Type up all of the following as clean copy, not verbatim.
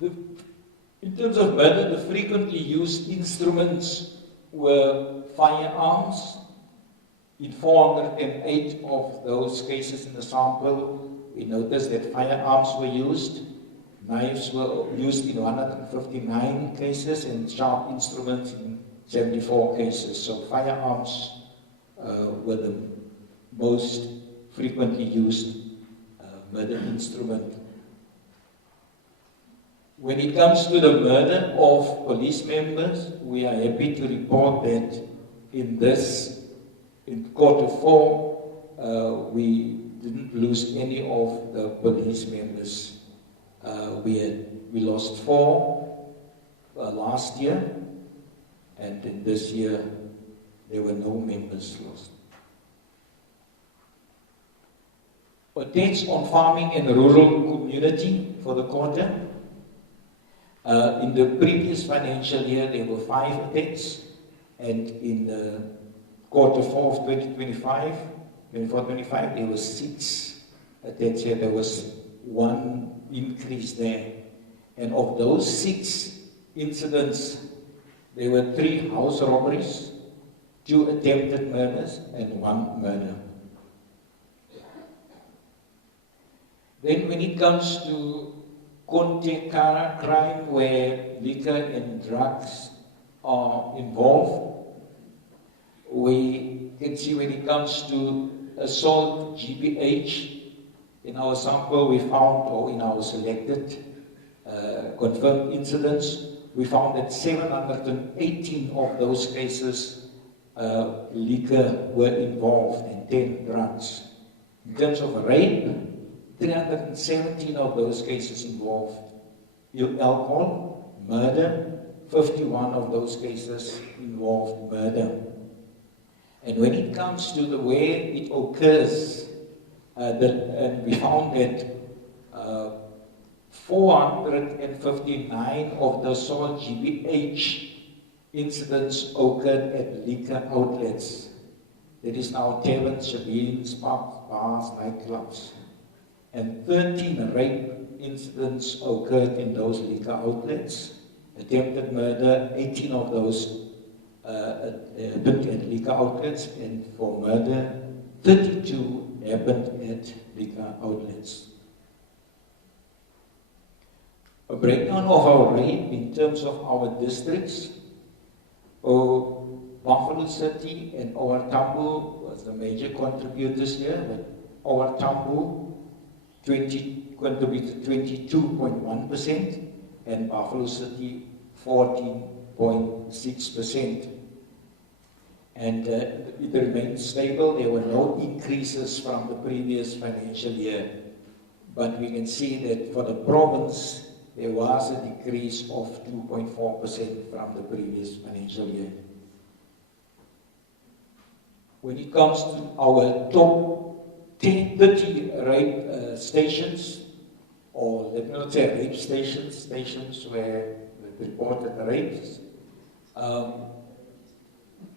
In terms of murder, the frequently used instruments were firearms. In 408 of those cases in the sample, we noticed that firearms were used. Knives were used in 159 cases and sharp instruments in 74 cases. So firearms were the most frequently used murder instrument. When it comes to the murder of police members, we are happy to report that in quarter 4, we didn't lose any of the police members. We lost 4 last year, and in this year there were no members lost. Attacks on farming and rural community for the quarter. In the previous financial year there were 5 attacks, and in quarter 4 of 2024-25 there were 6 attacks here. There was 1 increase there, and of those 6 incidents there were 3 house robberies, 2 attempted murders and 1 murder. Then when it comes to contact crime where liquor and drugs are involved, we can see when it comes to assault GBH, in our sample we found, or in our selected confirmed incidents, we found that 718 of those cases liquor were involved and 10 drugs. In terms of rape, 317 of those cases involved alcohol. Murder, 51 of those cases involved murder. And when it comes to the way it occurs, and we found that 459 of the assault GBH incidents occurred at liquor outlets. That is now taverns, saloons, pubs, bars, nightclubs. And 13 rape incidents occurred in those liquor outlets. Attempted murder, 18 of those happened at liquor outlets, and for murder, 32 happened at liquor outlets. A breakdown of our rape in terms of our districts. Buffalo City and OR Tambo was the major contributors here, but OR Tambo contributed 22.1% and Buffalo City 14.6%. And it remained stable. There were no increases from the previous financial year. But we can see that for the province, there was a decrease of 2.4% from the previous financial year. When it comes to our top 30 rape stations, or let me not say rape stations, stations where we reported rapes,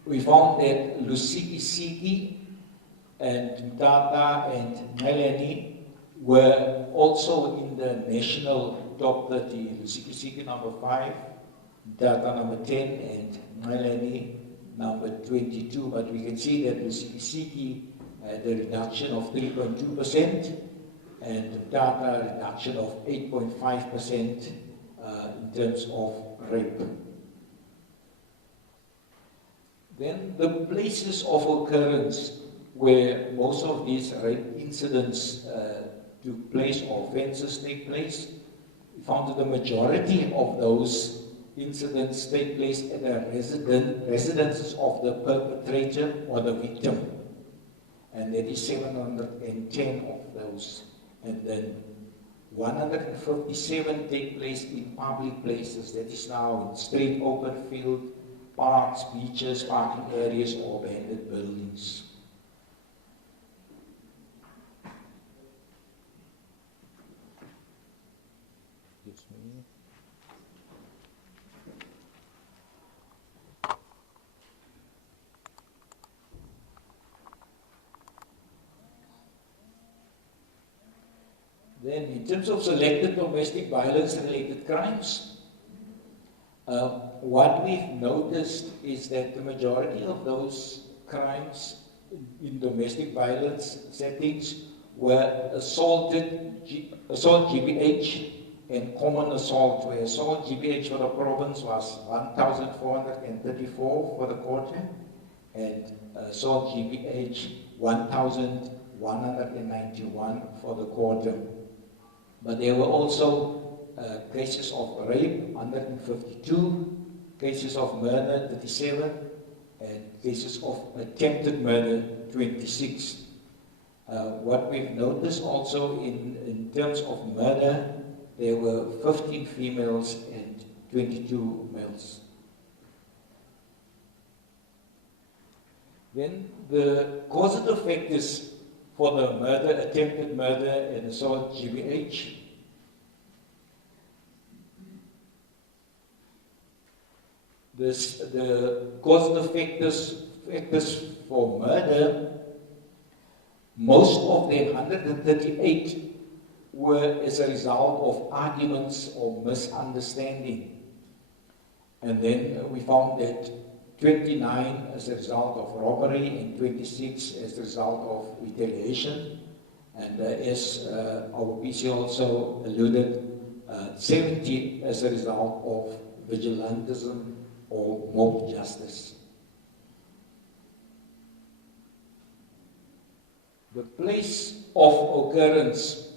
we found that Lusikisiki and Nqatha and Melanie were also in the national top 30. Lusikisiki number 5, Nqatha number 10, and Melanie number 22. But we can see that Lusikisiki had a reduction of 3.2% and Nqatha a reduction of 8.5% in terms of rape. Then the places of occurrence where most of these rape incidents took place or offences take place, we found that the majority of those incidents take place at the residences of the perpetrator or the victim. And that is 710 of those. And then 157 take place in public places. That is now in straight open field, parks, beaches, parking areas, or abandoned buildings. Then in terms of selected domestic violence related crimes, what we've noticed is that the majority of those crimes in domestic violence settings were assault GBH and common assault, where assault GBH for the province was 1,434 for the quarter, and assault GBH 1,191 for the quarter. But there were also cases of rape, 152, cases of murder, 37, and cases of attempted murder, 26. What we've noticed also in terms of murder, there were 15 females and 22 males. Then the causative factors for the murder, attempted murder, and assault GBH. The causative factors for murder, most of them, 138, were as a result of arguments or misunderstanding. And then we found that 29 as a result of robbery and 26 as a result of retaliation. And as our PC also alluded, 70 as a result of vigilantism or mob justice. The place of occurrence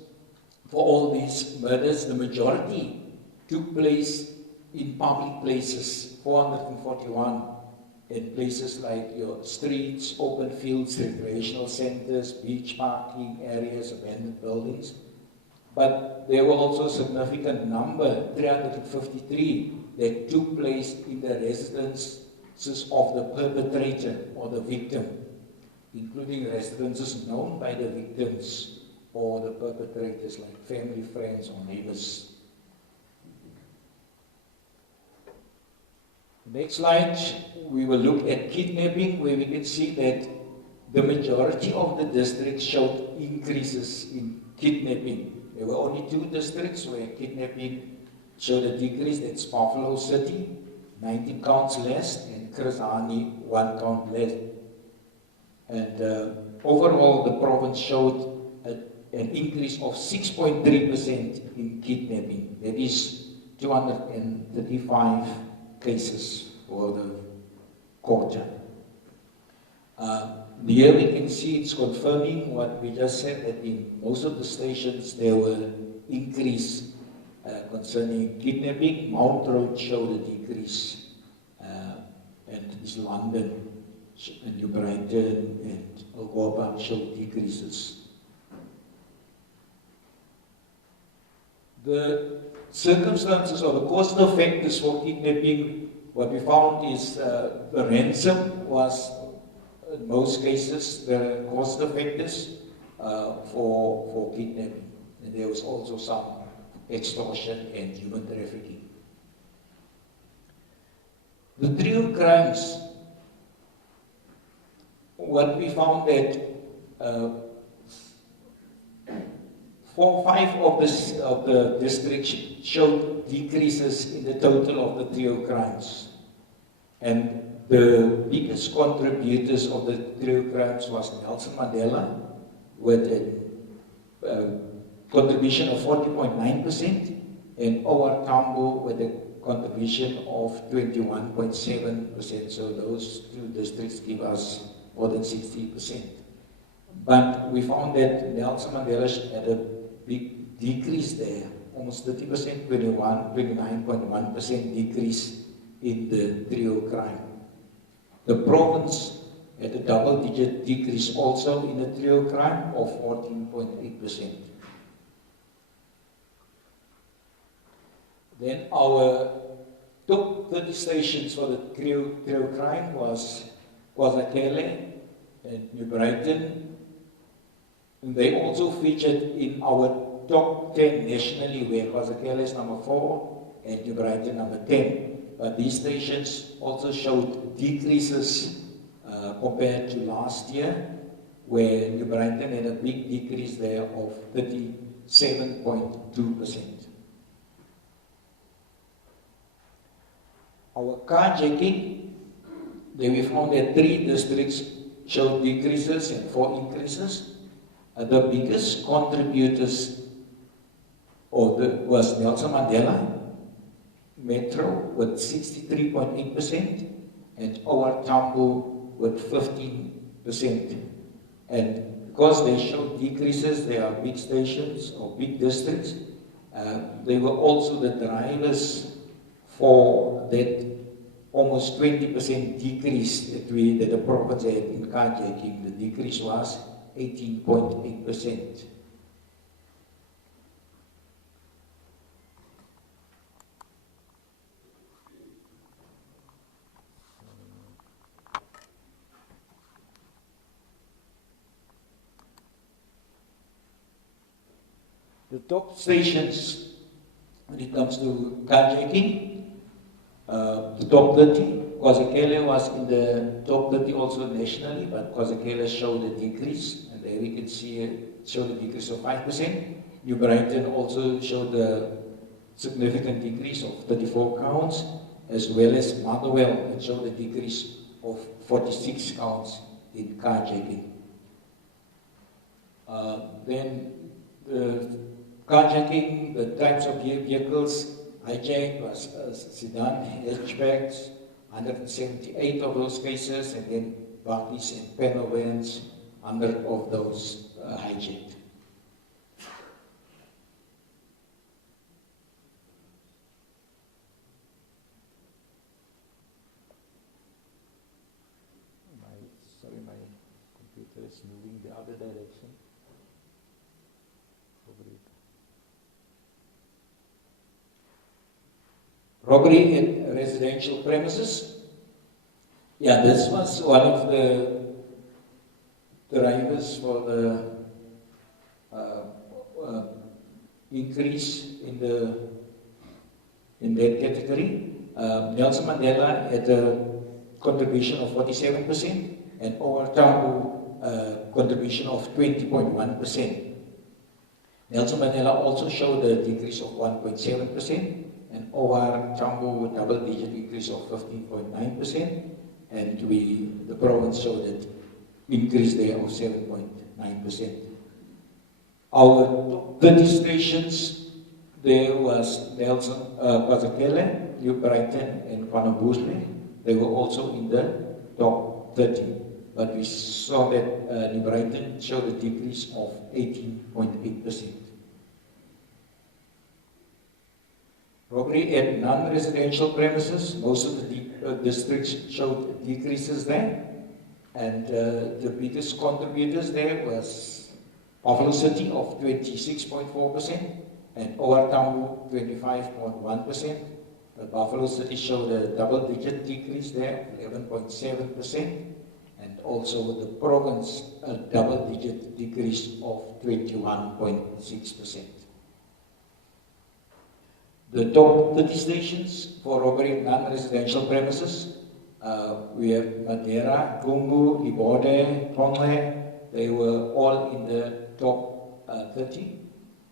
for all these murders, the majority took place in public places, 441, in places like your streets, open fields, recreational centers, beach parking areas, abandoned buildings. But there were also a significant number, 353, that took place in the residences of the perpetrator or the victim, including residences known by the victims or the perpetrators, like family, friends, or neighbors. Next slide, we will look at kidnapping, where we can see that the majority of the districts showed increases in kidnapping. There were only 2 districts where kidnapping showed a decrease. That's Buffalo City, 19 counts less, and Chris Hani, 1 count less. And overall, the province showed an increase of 6.3% in kidnapping. That is 235 cases for the quarter. Here we can see it's confirming what we just said, that in most of the stations there were increase concerning kidnapping. Mount Road showed a decrease, and East London, and New Brighton, and Algoba showed decreases. The circumstances or the causative factors for kidnapping, what we found is the ransom was, in most cases, the causative factors for kidnapping. And there was also some extortion and human trafficking. The trio crimes, what we found that 5 of the districts showed decreases in the total of the trio crimes. And the biggest contributors of the trio crimes was Nelson Mandela, with a contribution of 40.9%, and OR Tambo with a contribution of 21.7%. So those 2 districts give us more than 60%. But we found that Nelson Mandela had a big decrease there, almost 30%, 29.1% decrease in the trio crime. The province had a double-digit decrease also in the trio crime of 14.8%. Then our top 30 stations for the trio crime was KwaZulu and New Brighton. And they also featured in our top 10 nationally, where KwaZulu is number 4 and New Brighton number 10. But these stations also showed decreases compared to last year, where New Brighton had a big decrease there of 30 7.2%. Our carjacking, there we found that 3 districts showed decreases and 4 increases. The biggest contributors was Nelson Mandela Metro with 63.8% and our Tambo with 15%. And because they showed decreases, they are big stations or big districts, they were also the drivers for that almost 20% decrease that the province had in carjacking. The decrease was 18.8%. The top stations when it comes to carjacking, the top 30, KwaZulu was in the top 30 also nationally, but KwaZulu showed a decrease, and there we can see it showed a decrease of 5%. New Brighton also showed a significant decrease of 34 counts, as well as Motherwell, it showed a decrease of 46 counts in carjacking. Then the carjacking, the types of vehicles hijacked was sedan, hatchbacks, 178 of those cases, and then buggies and panel vans, 100 of those hijacked. My computer is moving the other direction. Robbery in residential premises. Yeah, this was one of the drivers for the increase in that category. Nelson Mandela had a contribution of 47% and our Tambo contribution of 20.1%. Nelson Mandela also showed a decrease of 1.7%. And our Tambo double-digit increase of 15.9%, and the province showed an increase there of 7.9%. Our top 30 stations, there was Nelson, KwaZulu, New Brighton, and KwaZulu. They were also in the top 30, but we saw that New Brighton showed a decrease of 18.8%. Robbery at non-residential premises, most of the districts showed decreases there. And the biggest contributors there was Buffalo City of 26.4% and OR Tambo 25.1%. Buffalo City showed a double-digit decrease there, 11.7%. And also the province, a double-digit decrease of 21.6%. The top 30 stations for robbery in non-residential premises, we have Madeira, Kumbu, Ibode, Tonle. They were all in the top 30,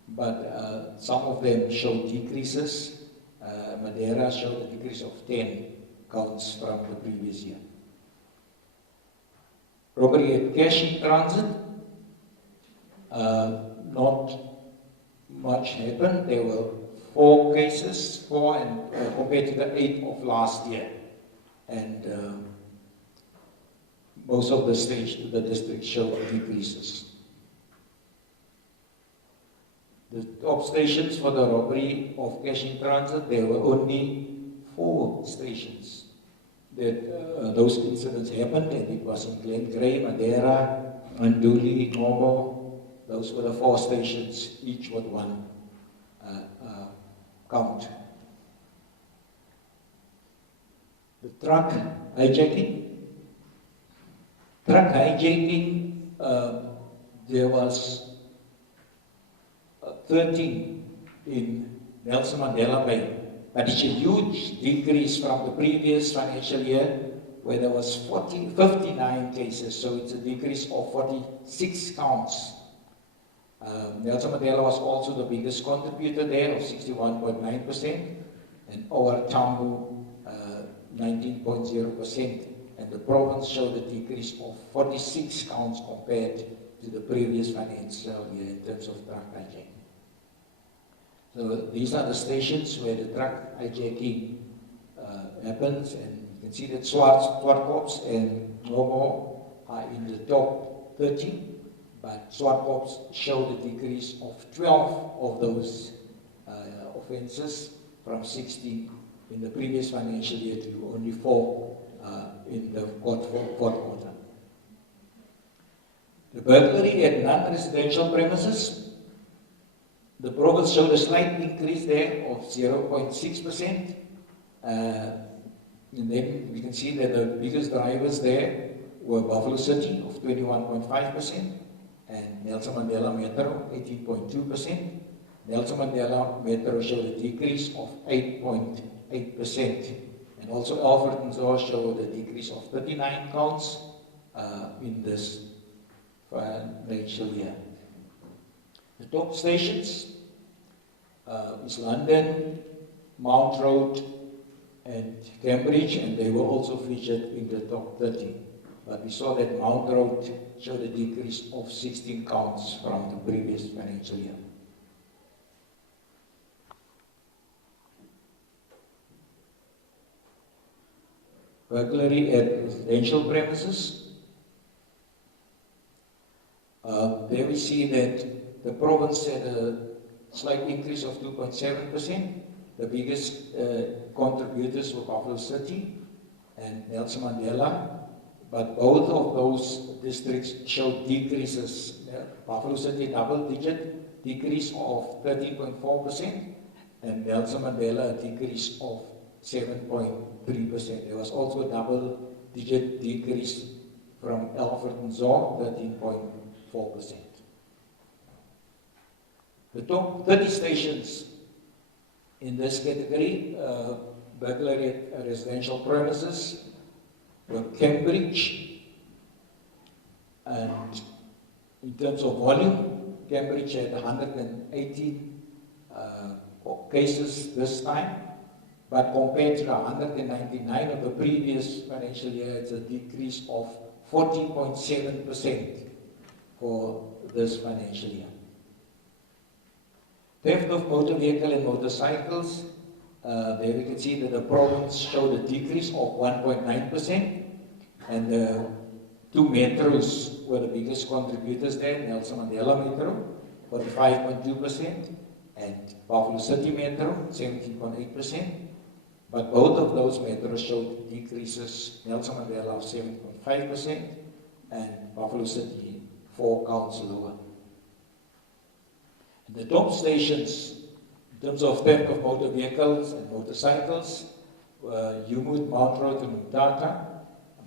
but some of them showed decreases. Madeira showed a decrease of 10 counts from the previous year. Robbery at cash in transit, not much happened. There were 4 cases, compared to the 8 of last year. And most of the districts showed decreases. The top stations for the robbery of cash in transit, there were only 4 stations that those incidents happened, and it was in Glen Grey, Madeira, Anduli, Nobo. Those were the 4 stations, each with 1 count. The truck hijacking. Truck hijacking, there was 13 in Nelson Mandela Bay, but it's a huge decrease from the previous financial year where there was 59 cases, so it's a decrease of 46 counts. Nelson Mandela was also the biggest contributor there of 61.9%, and our Tambu 19.0%, and the province showed a decrease of 46 counts compared to the previous financial year in terms of truck hijacking. So these are the stations where the truck hijacking happens, and you can see that Swartkops and Nomo are in the top 30, but Swartkops showed a decrease of 12 of those offences from 16 in the previous financial year to only 4 in the fourth quarter. The burglary at non-residential premises, the province showed a slight increase there of 0.6%. And then we can see that the biggest drivers there were Buffalo City of 21.5% and Nelson Mandela Metro 18.2%. Nelson Mandela Metro showed a decrease of 8.8%. And also Alfred and Zoe showed a decrease of 39 counts in this financial year. The top stations is London, Mount Road, and Cambridge, and they were also featured in the top 30. But we saw that Mount Road showed a decrease of 16 counts from the previous financial year. Burglary at residential premises. There we see that the province had a slight increase of 2.7%. The biggest contributors were Buffalo City and Nelson Mandela, but both of those districts showed decreases. Buffalo City double-digit decrease of 13.4%, and Nelson Mandela a decrease of 7.3%. There was also a double-digit decrease from Alfred and Zor, 13.4%. The top 30 stations in this category, burglary at residential premises, were Cambridge, and in terms of volume, Cambridge had 118 cases this time, but compared to the 199 of the previous financial year, it's a decrease of 14.7% for this financial year. Theft of motor vehicle and motorcycles, there we can see that the province showed a decrease of 1.9%, and the two metros were the biggest contributors there, Nelson Mandela Metro, 45.2%, and Buffalo City Metro, 17.8%, but both of those metros showed decreases, Nelson Mandela of 7.5%, and Buffalo City 4 counts lower. The top stations, in terms of theft of motor vehicles and motorcycles, were Umud, Mount Road, and Nqatha,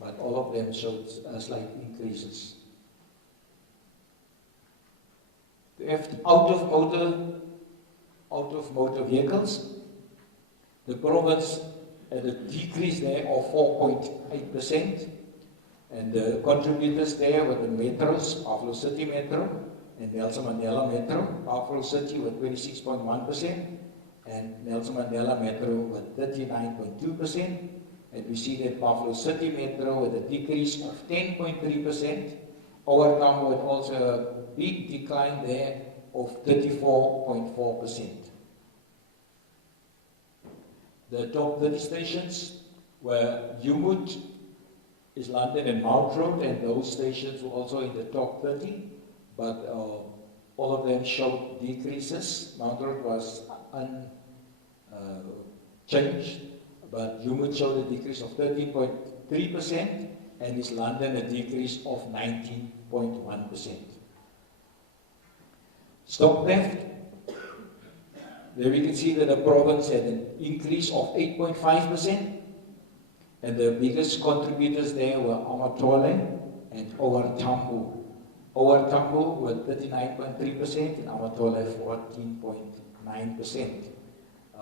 but all of them showed slight increases. Theft out of motor vehicles, the province had a decrease there of 4.8%, and the contributors there were the metros, Buffalo City Metro, and Nelson Mandela Metro. Buffalo City with 26.1%, and Nelson Mandela Metro with 39.2%. And we see that Buffalo City Metro with a decrease of 10.3%. Our Tambo with also a big decline there of 34.4%. The top 30 stations were Umud, is London and Mount Road, and those stations were also in the top 30. But all of them showed decreases. Mount Road was unchanged, but Umud showed a decrease of 13.3%, and East London a decrease of 19.1%. Stock theft. There we can see that the province had an increase of 8.5%, and the biggest contributors there were Amatole and Our Tambo. Our Tambo with 39.3% and Amatole 14.9%.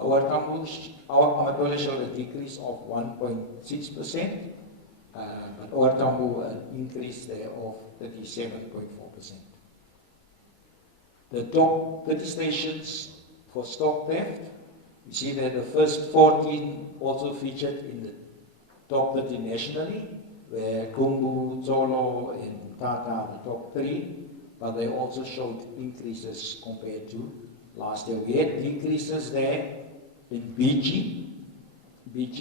Our Amatole showed a decrease of 1.6%, but Our Tambo an increase there of 37.4%. The top 30 stations for stock theft, you see that the first 14 also featured in the top 30 nationally, where Kumbu, Zolo, and Tata are the top 3, but they also showed increases compared to last year. We had decreases there in BG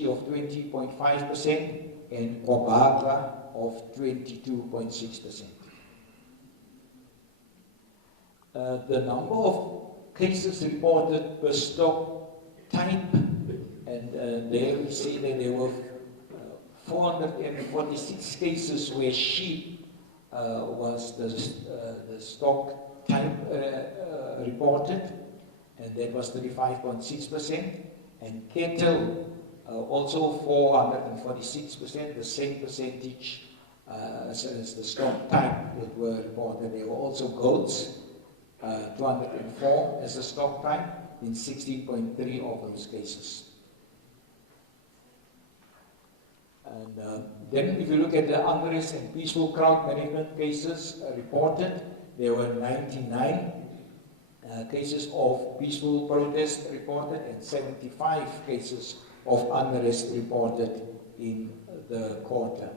of 20.5% and Kobagra of 22.6%. The number of cases reported per stock type, and there we see that there were 446 cases where sheep was the stock type reported, and that was 35.6%, and cattle also 446%, the same percentage as the stock type that were reported. There were also goats, 204 as a stock type in 16.3 of those cases. And then if you look at the unrest and peaceful crowd management cases reported, there were 99 cases of peaceful protest reported and 75 cases of unrest reported in the quarter.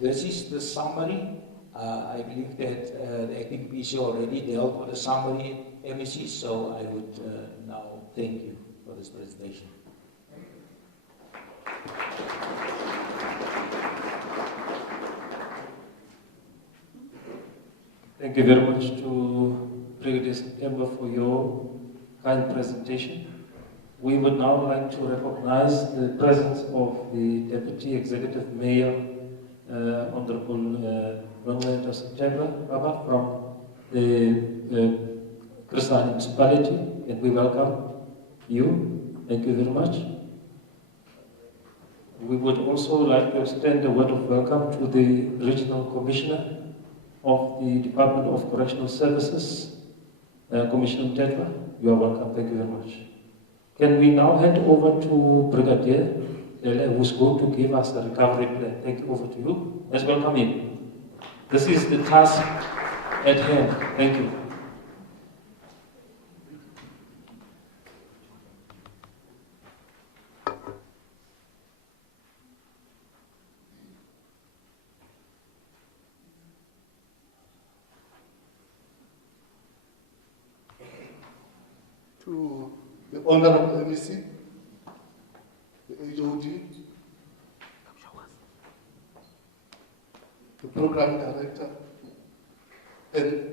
This is the summary. I believe that the acting PC already dealt with the summary MEC, so I would now thank you for this presentation. Thank you very much to Brigadier September for your kind presentation. We would now like to recognize the presence of the Deputy Executive Mayor, Honorable Xolile Nqatha from the Christian Municipality, and we welcome you. Thank you very much. We would also like to extend a word of welcome to the Regional Commissioner of the Department of Correctional Services, Commissioner Nqatha. You are welcome. Thank you very much. Can we now hand over to Brigadier who's going to give us a recovery plan? Thank you. Over to you. Let's welcome him. This is the task at hand. Thank you. To the Honorable MEC, the HOD, the Program Director, and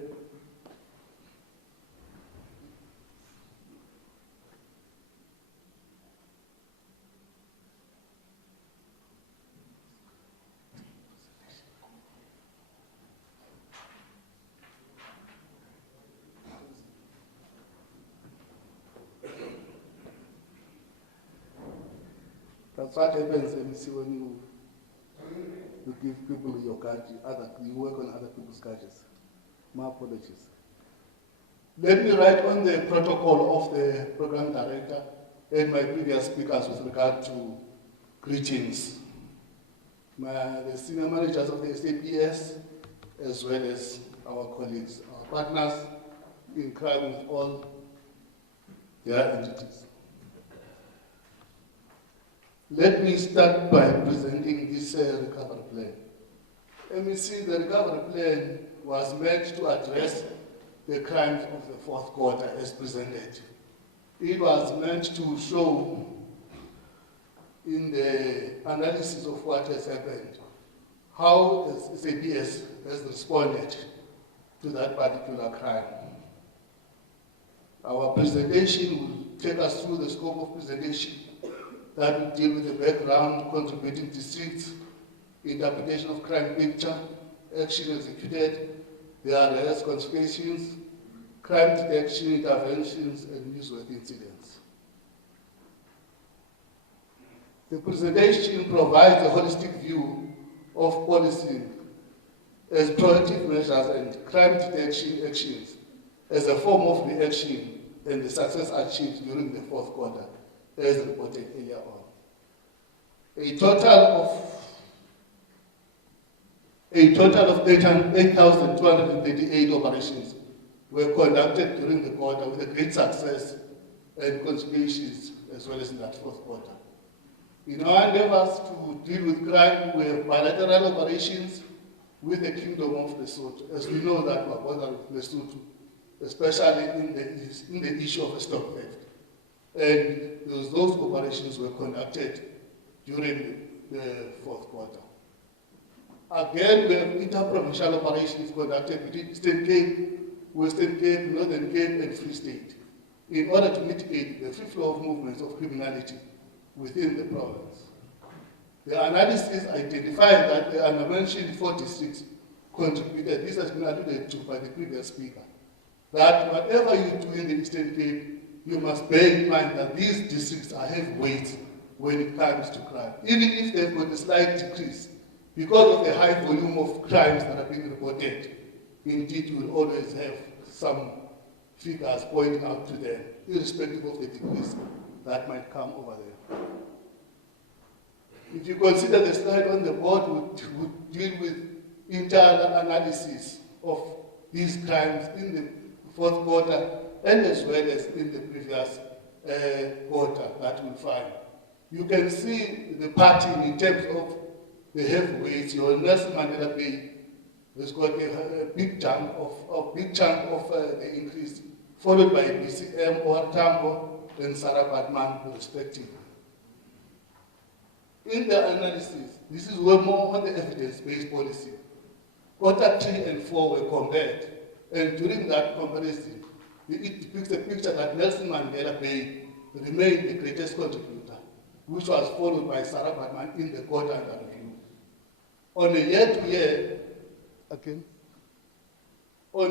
that's what happens, MEC, when you give people your card, you work on other people's cards. My apologies. Let me write on the protocol of the Program Director and my previous speakers with regard to greetings. The senior managers of the SABC, as well as our colleagues, our partners in crime with all their entities. Let me start by presenting this recovery plan. MEC, the recovery plan was meant to address the crimes of the fourth quarter as presented. It was meant to show in the analysis of what has happened, how the SABC has responded to that particular crime. Our presentation will take us through the scope of presentation that will deal with the background, contributing districts, interpretation of crime picture, action executed, the arrests, confiscations, crime detection, interventions, and newsworthy incidents. The presentation provides a holistic view of policing as proactive measures and crime detection actions as a form of reaction and the success achieved during the fourth quarter, as reported earlier on. A total of 8,238 operations were conducted during the quarter with a great success and contributions as well as in that fourth quarter. In our endeavors to deal with crime, we have bilateral operations with the Kingdom of Lesotho, as we know that we are bothered with Lesotho, especially in the issue of stock theft. And those operations were conducted during the fourth quarter. Again, we have inter-provincial operations conducted between Eastern Cape, Western Cape, Northern Cape, and Free State in order to mitigate the free flow of movements of criminality within the province. The analysis identified that the unmentioned 4 districts contributed, this has been alluded to by the previous speaker, that whatever you do in the Eastern Cape, you must bear in mind that these districts are heavyweights when it comes to crime. Even if they've got a slight decrease, because of the high volume of crimes that are being reported, indeed you will always have some figures pointing out to them, irrespective of the decrease that might come over there. If you consider the slide on the board would deal with internal analysis of these crimes in the fourth quarter and as well as in the previous quarter that we'll find. You can see the pattern in terms of the heavyweights. Your Nelson Mandela Bay has got a big chunk of the increase, followed by BCM or Tambo and Sarabatman respectively. In the analysis, this is where more on the evidence-based policy. Quarter 3 and 4 were compared, and during that comparison, it depicts a picture that Nelson Mandela Bay remained the greatest contributor, which was followed by Sarabatman in the quarter under review. On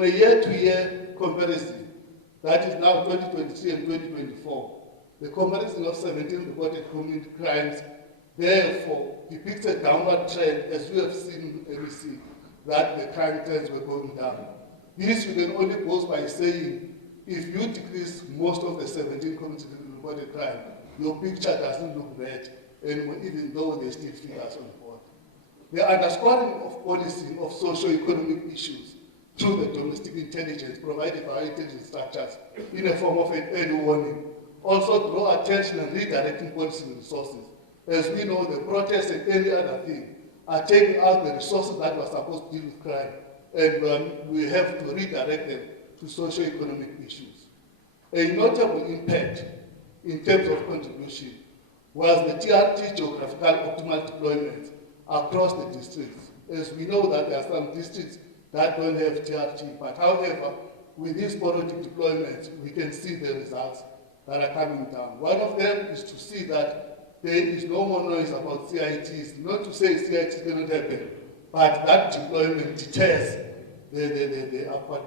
a year-to-year comparison, that is now 2023 and 2024, the comparison of 17 reported community crimes therefore depicts a downward trend, as we have seen in MEC, that the crime trends were going down. This you can only pose by saying, if you decrease most of the 17 community reported crime, your picture doesn't look bad anymore, even though there's still figures on the board. The underscoring of policy of socio-economic issues through the domestic intelligence provided by intelligence structures in a form of an early warning also draw attention and redirecting policy resources. As we know, the protests and any other thing are taking out the resources that were supposed to deal with crime, and we have to redirect them to socio-economic issues. A notable impact in terms of contribution was the TRT geographical optimal deployment across the districts. As we know that there are some districts that don't have TRT, but however, with these sporadic deployments, we can see the results that are coming down. One of them is to see that there is no more noise about CITs, not to say CITs cannot happen, but that deployment deters the upward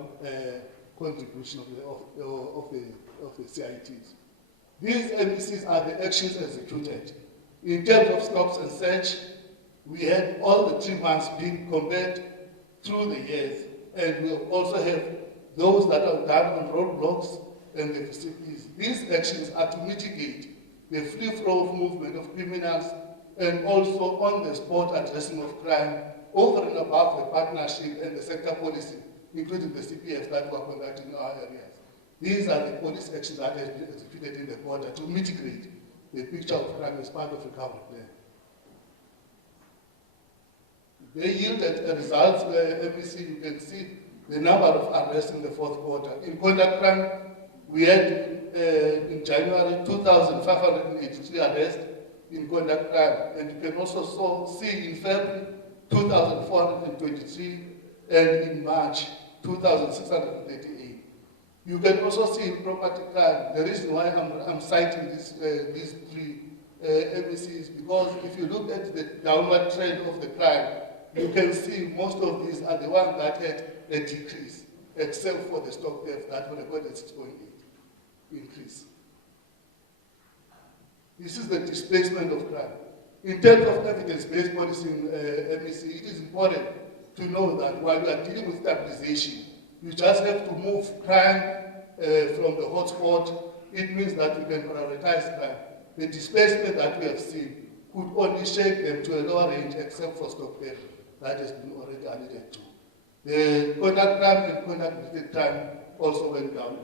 contribution of the CITs. These MECs are the actions executed. In terms of stops and search, we had all the 3 months being compared through the years, and we also have those that are done on roadblocks and the facilities. These actions are to mitigate the free flow of movement of criminals and also on the spot addressing of crime over and above the partnership and the sector policy, including the CPF that we are conducting in our areas. These are the police actions that have been executed in the quarter to mitigate the picture of crime as part of recovery plan. They yielded results where MEC, you can see the number of arrests in the fourth quarter. In conduct crime, we had in January 2,583 arrests in conduct crime, and you can also see in February 2,423 and in March 2,638. You can also see in property crime. The reason why I'm citing these 3 MECs because if you look at the downward trend of the crime, you can see most of these are the ones that had a decrease, except for the stock theft that were recorded 6.8 increase. This is the displacement of crime. In terms of evidence-based policy in MEC, it is important to know that while we are dealing with stabilization, you just have to move crime from the hotspot. It means that we can prioritize crime. The displacement that we have seen could only shake them to a lower range except for stock theft that has been already alluded to. The conduct crime and conduct-related crime also went down.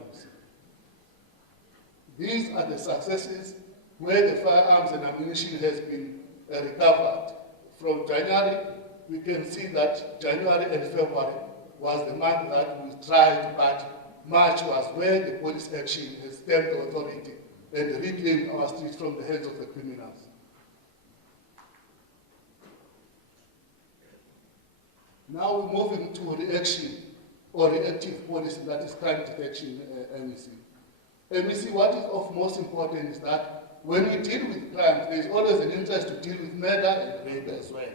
These are the successes where the firearms and ammunition has been recovered. From January, we can see that January and February was the month that we tried, but March was where the police action has stamped the authority and reclaimed our streets from the hands of the criminals. Now we're moving to reaction or reactive policy, that is crime detection, MEC. MEC, what is of most important is that when we deal with crime, there is always an interest to deal with murder and rape as well.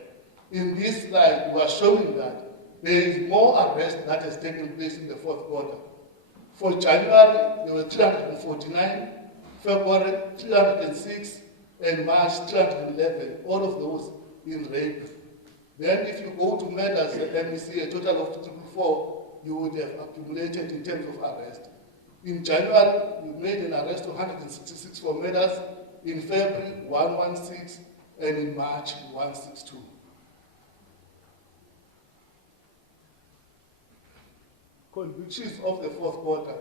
In this slide, we are showing that there is more arrest that has taken place in the fourth quarter. For January, there were 349, February 306, and March 311, all of those in rape. Then if you go to murders, let me see a total of 444, you would have accumulated in terms of arrest. In January, we made an arrest of 166 for murders, in February 116, and in March 162. Convictions of the fourth quarter.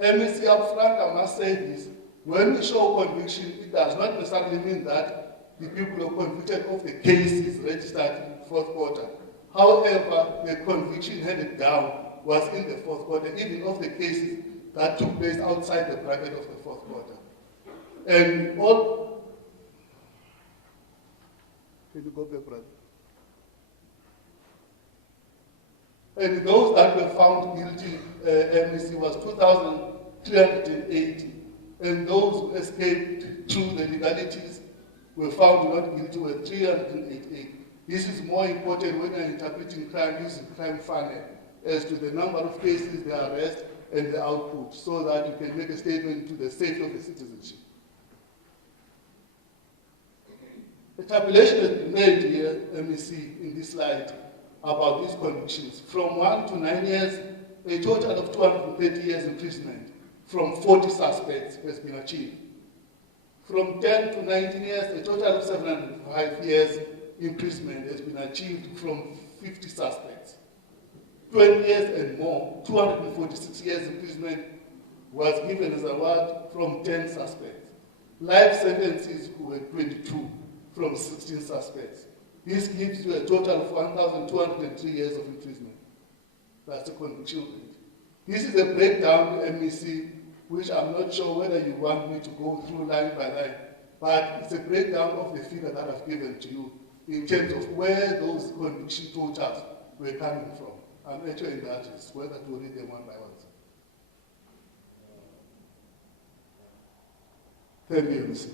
MEC up front, I must say this, when we show conviction, it does not necessarily mean that the people who are convicted of the case is registered in the fourth quarter. However, the conviction handed down was in the fourth quarter, even of the cases that took place outside the bracket of the fourth quarter. And all, can you go back, brother? And those that were found guilty, MEC, was 2,380. And those who escaped through the legalities were found not guilty were 388. This is more important when you're interpreting crime using crime funnel as to the number of cases, the arrest, and the output, so that you can make a statement to the safety of the citizenship. The tabulation has been made here, MEC, in this slide, about these convictions. From 1 to 9 years, a total of 230 years imprisonment from 40 suspects has been achieved. From 10 to 19 years, a total of 705 years imprisonment has been achieved from 50 suspects. 20 years and more, 246 years imprisonment was given as a award from 10 suspects. Life sentences were 22 from 16 suspects. This gives you a total of 1,203 years of imprisonment. That's the conviction rate. This is a breakdown, MEC, which I'm not sure whether you want me to go through line by line, but it's a breakdown of the figure that I've given to you in terms of where those conviction totals were coming from. I'm actually in that is whether to read them one by one. Thank you, MEC.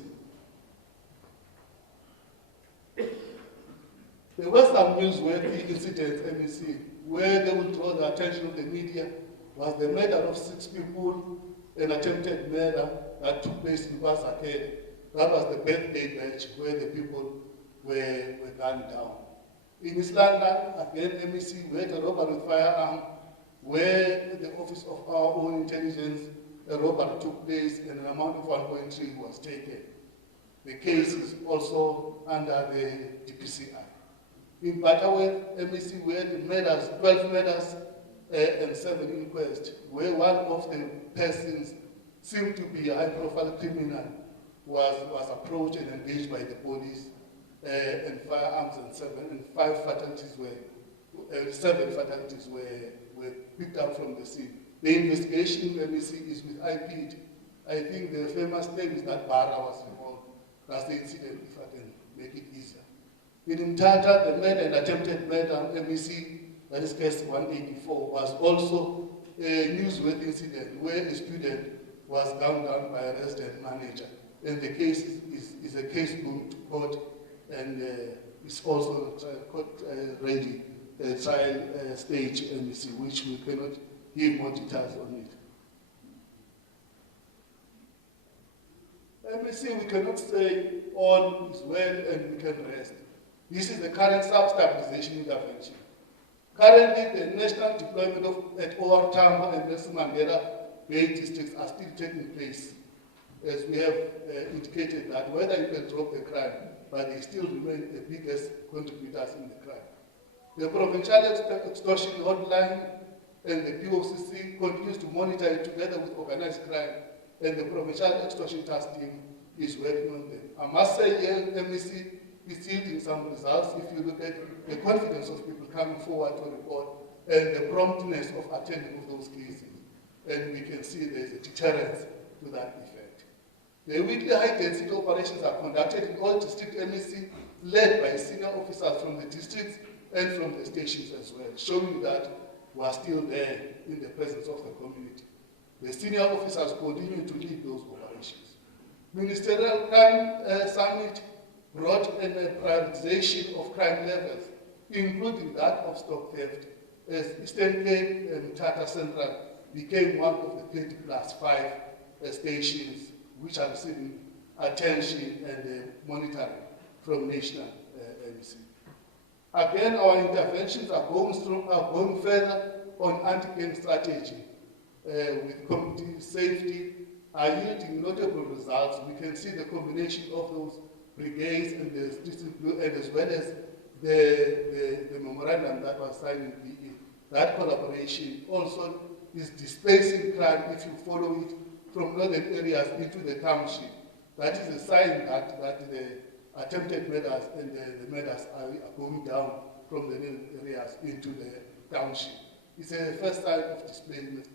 There were some newsworthy incidents, MEC, where they would draw the attention of the media was the murder of 6 people, an attempted murder that took place in Basakele. That was the birthday bash where the people were gunned down. In East London, again, MEC, we had a robbery with firearm where the Office of Our Own Intelligence, a robbery took place and an amount of 1.3 was taken. The case is also under the DPCI. In Butterworth, MEC, we had murders, 12 murders and 7 inquests, where one of the persons seemed to be a high-profile criminal was approached and engaged by the police, and firearms and 7 fatalities were picked up from the scene. The investigation, MEC, is with IPD. I think the famous name is that Barra was involved. That's the incident, if I can make it easier. In Nqatha, the murder and attempted murder, MEC, that is case 184, was also a newsworthy incident where a student was gunned down by a resident manager. And the case is a case going to court, and it's also ready, trial stage, MEC, which we cannot give more details on it. MEC, we cannot say all is well and we can rest. This is the current sub-stabilization intervention. Currently, the national deployment at OR Tambo and Nelson Mandela Bay districts are still taking place, as we have indicated that whether you can drop the crime, but they still remain the biggest contributors in the crime. The provincial extortion hotline and the POCC continues to monitor it together with organized crime, and the provincial extortion task team is working on them. I must say, MEC is yielding some results if you look at the confidence of people coming forward to report and the promptness of attending of those cases. And we can see there's a deterrence to that effect. The weekly high-density operations are conducted in all district MEC, led by senior officers from the districts and from the stations as well, showing that we are still there in the presence of the community. The senior officers continue to lead those operations. Ministerial Crime Summit brought in a prioritization of crime levels, including that of stock theft, as Eastern Cape and Nqatha Central became one of the 30+5 stations which are receiving attention and monitoring from national MEC. Again, our interventions are going further on anti-gang strategy with community safety, are yielding notable results. We can see the combination of those brigades and the district blue, and as well as the memorandum that was signed in PE. That collaboration also is displacing crime if you follow it from northern areas into the township. That is a sign that the attempted murders and the murders are going down from the northern areas into the township. It's a first sign of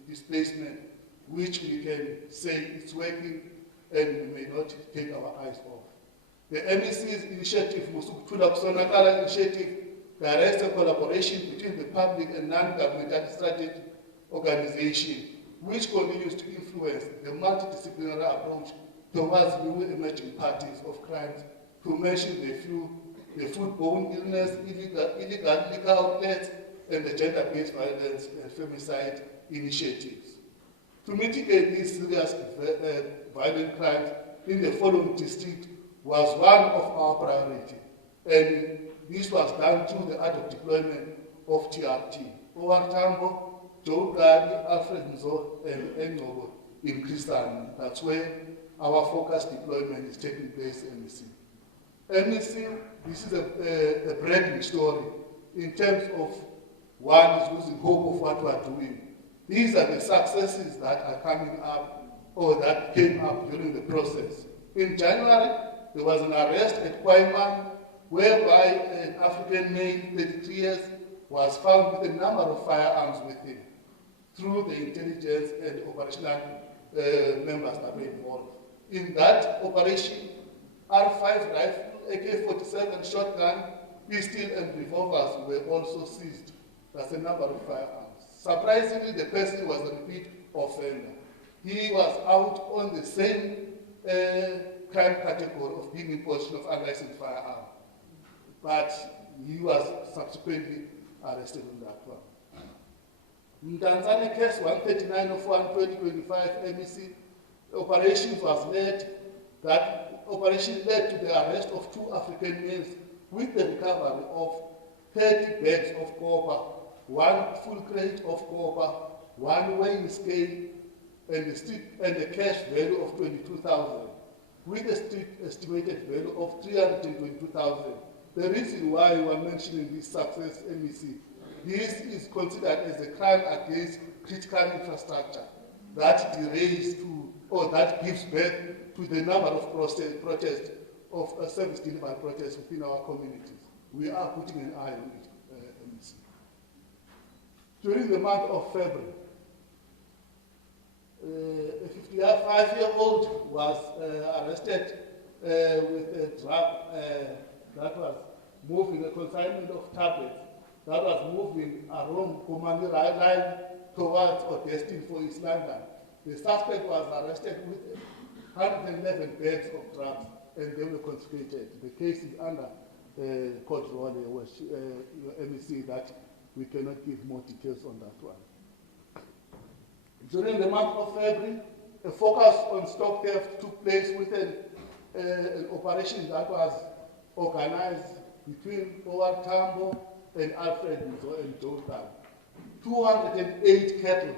displacement, which we can say it's working and we may not take our eyes off. The MEC's initiative, Musukuthula Kusonakala initiative, directs a collaboration between the public and non-governmental strategy organization, which continues to influence the multidisciplinary approach towards new emerging patterns of crimes. To mention the foodborne illness, illegal liquor outlets, and the gender-based violence and femicide initiatives. To mitigate these serious violent crimes in the following district was one of our priorities, and this was done through the ad hoc deployment of TRT. Over Tambo, Jogari, Alfred Nzo, and Engobo in Christian. That's where our focused deployment is taking place in MEC. MEC, this is a breaking story in terms of one is losing hope of what we are doing. These are the successes that are coming up or that came up during the process. In January, there was an arrest at Kwaiman whereby an African male, 33 years, was found with a number of firearms with him. Through the intelligence and operational members that were involved. In that operation, R5 rifle, AK-47 shotgun, pistol and revolvers were also seized. That's a number of firearms. Surprisingly, the person was a repeat offender. He was out on the same crime category of being in possession of unlicensed firearm, but he was subsequently arrested on that one. In Tanzania case 139 of 2025 MEC, operations was led, that operation led to the arrest of 2 African males with the recovery of 30 bags of copper, 1 full crate of copper, 1 weighing scale, and a cash value of 22,000, with a street estimated value of 322,000. The reason why we are mentioning this success MEC, this is considered as a crime against critical infrastructure that derails to, or that gives birth to the number of protests, of service delivery protests within our communities. We are putting an eye on it, MEC. During the month of February, a 55-year-old was arrested with a drug that was moving, a consignment of tablets that was moving along Komani line towards or destined for East London. The suspect was arrested with 111 bags of drugs and they were confiscated. The case is under court role, your MEC, that we cannot give more details on that one. During the month of February, a focus on stock theft took place with an operation that was organized between Howard Tambo and Alfred Nzo and Jordan. 208 cattle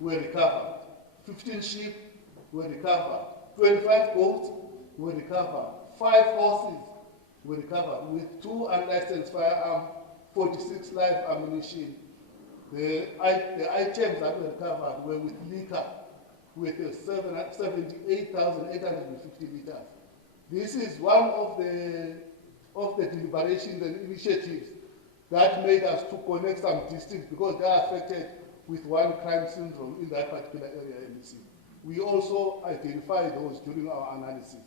were recovered, 15 sheep were recovered, 25 goats were recovered, 5 horses were recovered with 2 unlicensed firearms, 46 live ammunition The items that were recovered were with liquor, with 78,850 liters. This is one of the deliberations and initiatives that made us to connect some districts because they are affected with one crime syndrome in that particular area MEC. We also identify those during our analysis.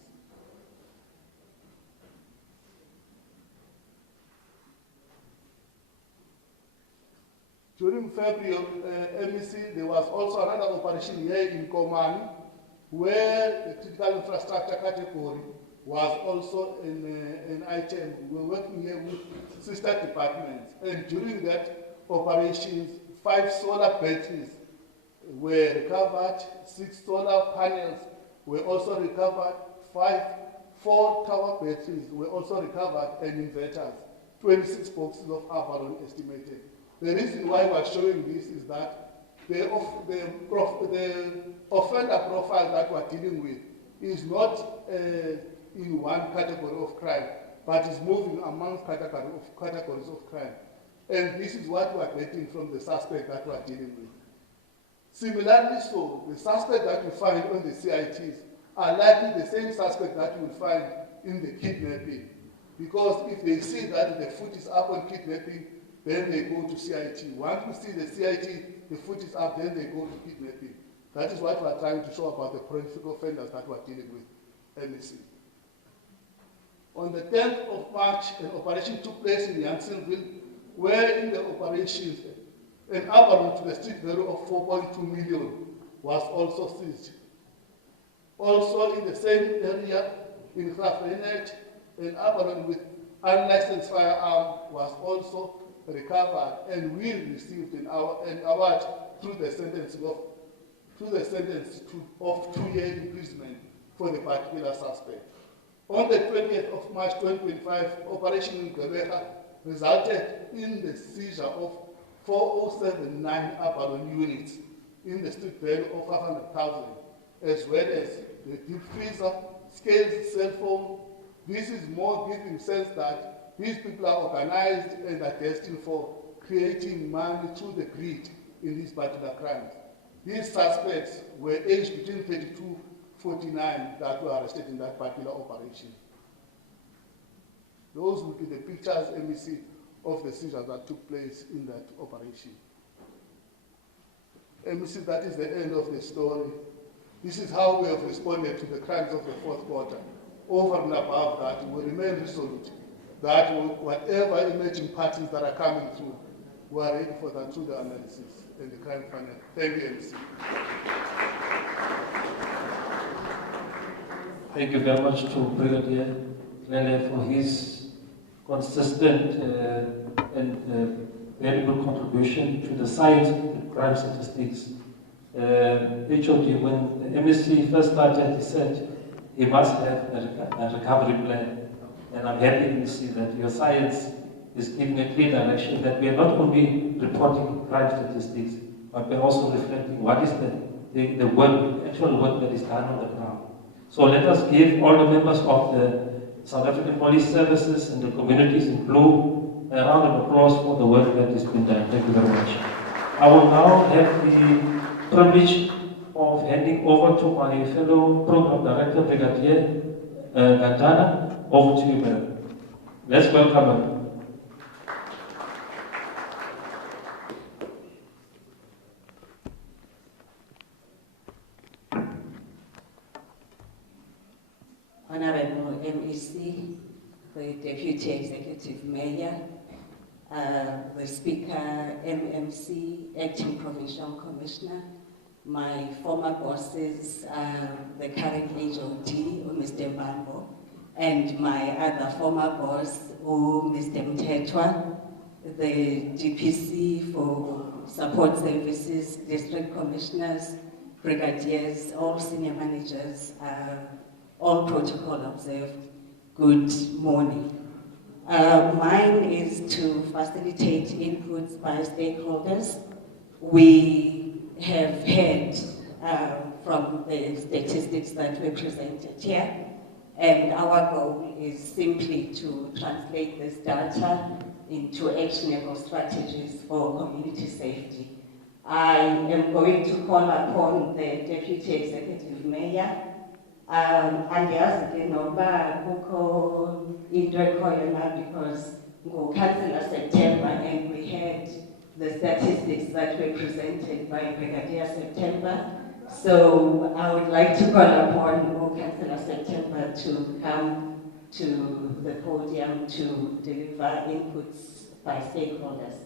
During February MEC, there was also another operation here in Komani where the critical infrastructure category was also an item. We were working here with sister departments, and during that operations, 5 solar batteries were recovered, 6 solar panels were also recovered, 4 tower batteries were also recovered, and inverters, 26 boxes of Avalon estimated. The reason why we're showing this is that the offender profile that we're dealing with is not in one category of crime, but is moving amongst categories of crime. And this is what we're getting from the suspect that we're dealing with. Similarly, so the suspect that you find on the CITs are likely the same suspect that you will find in the kidnapping. Because if they see that the foot is up on kidnapping, then they go to CIT. Once we see the CIT, the foot is up, then they go to kidnapping. That is what we are trying to show about the prolific offenders that we are dealing with, MEC. On the 10th of March, an operation took place in Yansonville, where in the operations, an Avalon to the street value of 4.2 million was also seized. Also in the same area, in Grafrenet, an Avalon with unlicensed firearm was also recovered, and we received an award through the sentence of 2-year imprisonment for the particular suspect. On the 20th of March 2025, Operation in Gqeberha resulted in the seizure of 4079 Avalon units in the street value of 500,000, as well as the deep freezer, scales, cell phone. This is more giving sense that these people are organized and are destined for creating money through the greed in these particular crimes. These suspects were aged between 32 to 49 that were arrested in that particular operation. Those would be the pictures, MEC, of the seizures that took place in that operation. MEC, that is the end of the story. This is how we have responded to the crimes of the fourth quarter. Over and above that, we remain resolute that whatever emerging patterns that are coming through, we are ready for that through the analysis and the crime panel. Thank you, MC. Thank you very much to Brigadier Lele for his consistent and very good contribution to the science of the crime statistics. HOD, when the MSc first started, he said he must have a recovery plan. And I'm happy to see that your science is giving a clear direction that we are not only reporting crime statistics, but we're also reflecting what is the work, the actual work that is done on the ground. So let us give all the members of the South African Police Services and the communities in blue a round of applause for the work that has been done. Thank you very much. I will now have the privilege of handing over to my fellow Program Director, Brigadier Nqatha. Over to you, madam. Let's welcome her. Honorable MEC, the Deputy Executive Mayor, the Speaker, MMC, Acting Provincial Commissioner, my former bosses, the current HOD, Mr. Mbambo, and my other former boss, Mr. Mthethwa, the DPC for Support Services, District Commissioners, Brigadiers, all senior managers, all protocol observed. Good morning. Mine is to facilitate inputs by stakeholders. We have heard from the statistics that were presented here, And our goal is simply to translate this data into actionable strategies for community safety. I am going to call upon the Deputy Executive Mayor. Andiyazi ke noba kukho into ekhoyo na because ngo-Councillor September, and we had the statistics that were presented by Brigadier September. So I would like to call upon Councillor September to come to the podium to deliver inputs by stakeholders.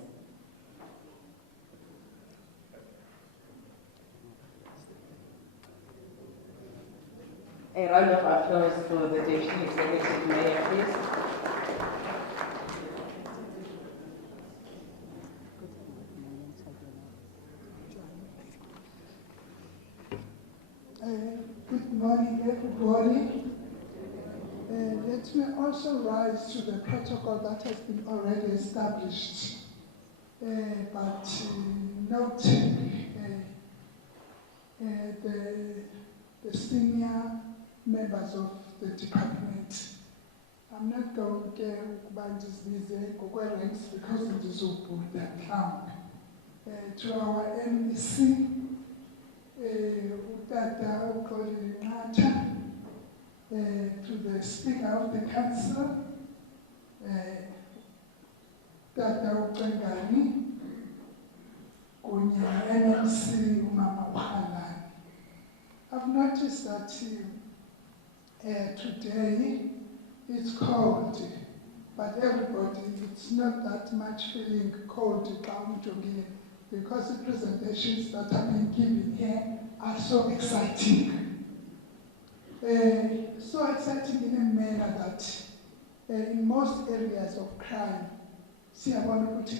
A round of applause for the Deputy Executive Mayor, please. Good morning, everybody. Let me also rise to the protocol that has been already established, but noting the senior members of the department. I'm not going to bank ranks because it is so good that clown. To our MEC, Xolile Nqatha, to the Speaker of the Council, NMC Umama. I've noticed that today it's cold, but everybody, it's not that much feeling cold because the presentations that are being given here are so exciting. So exciting in a manner that in most areas of crime,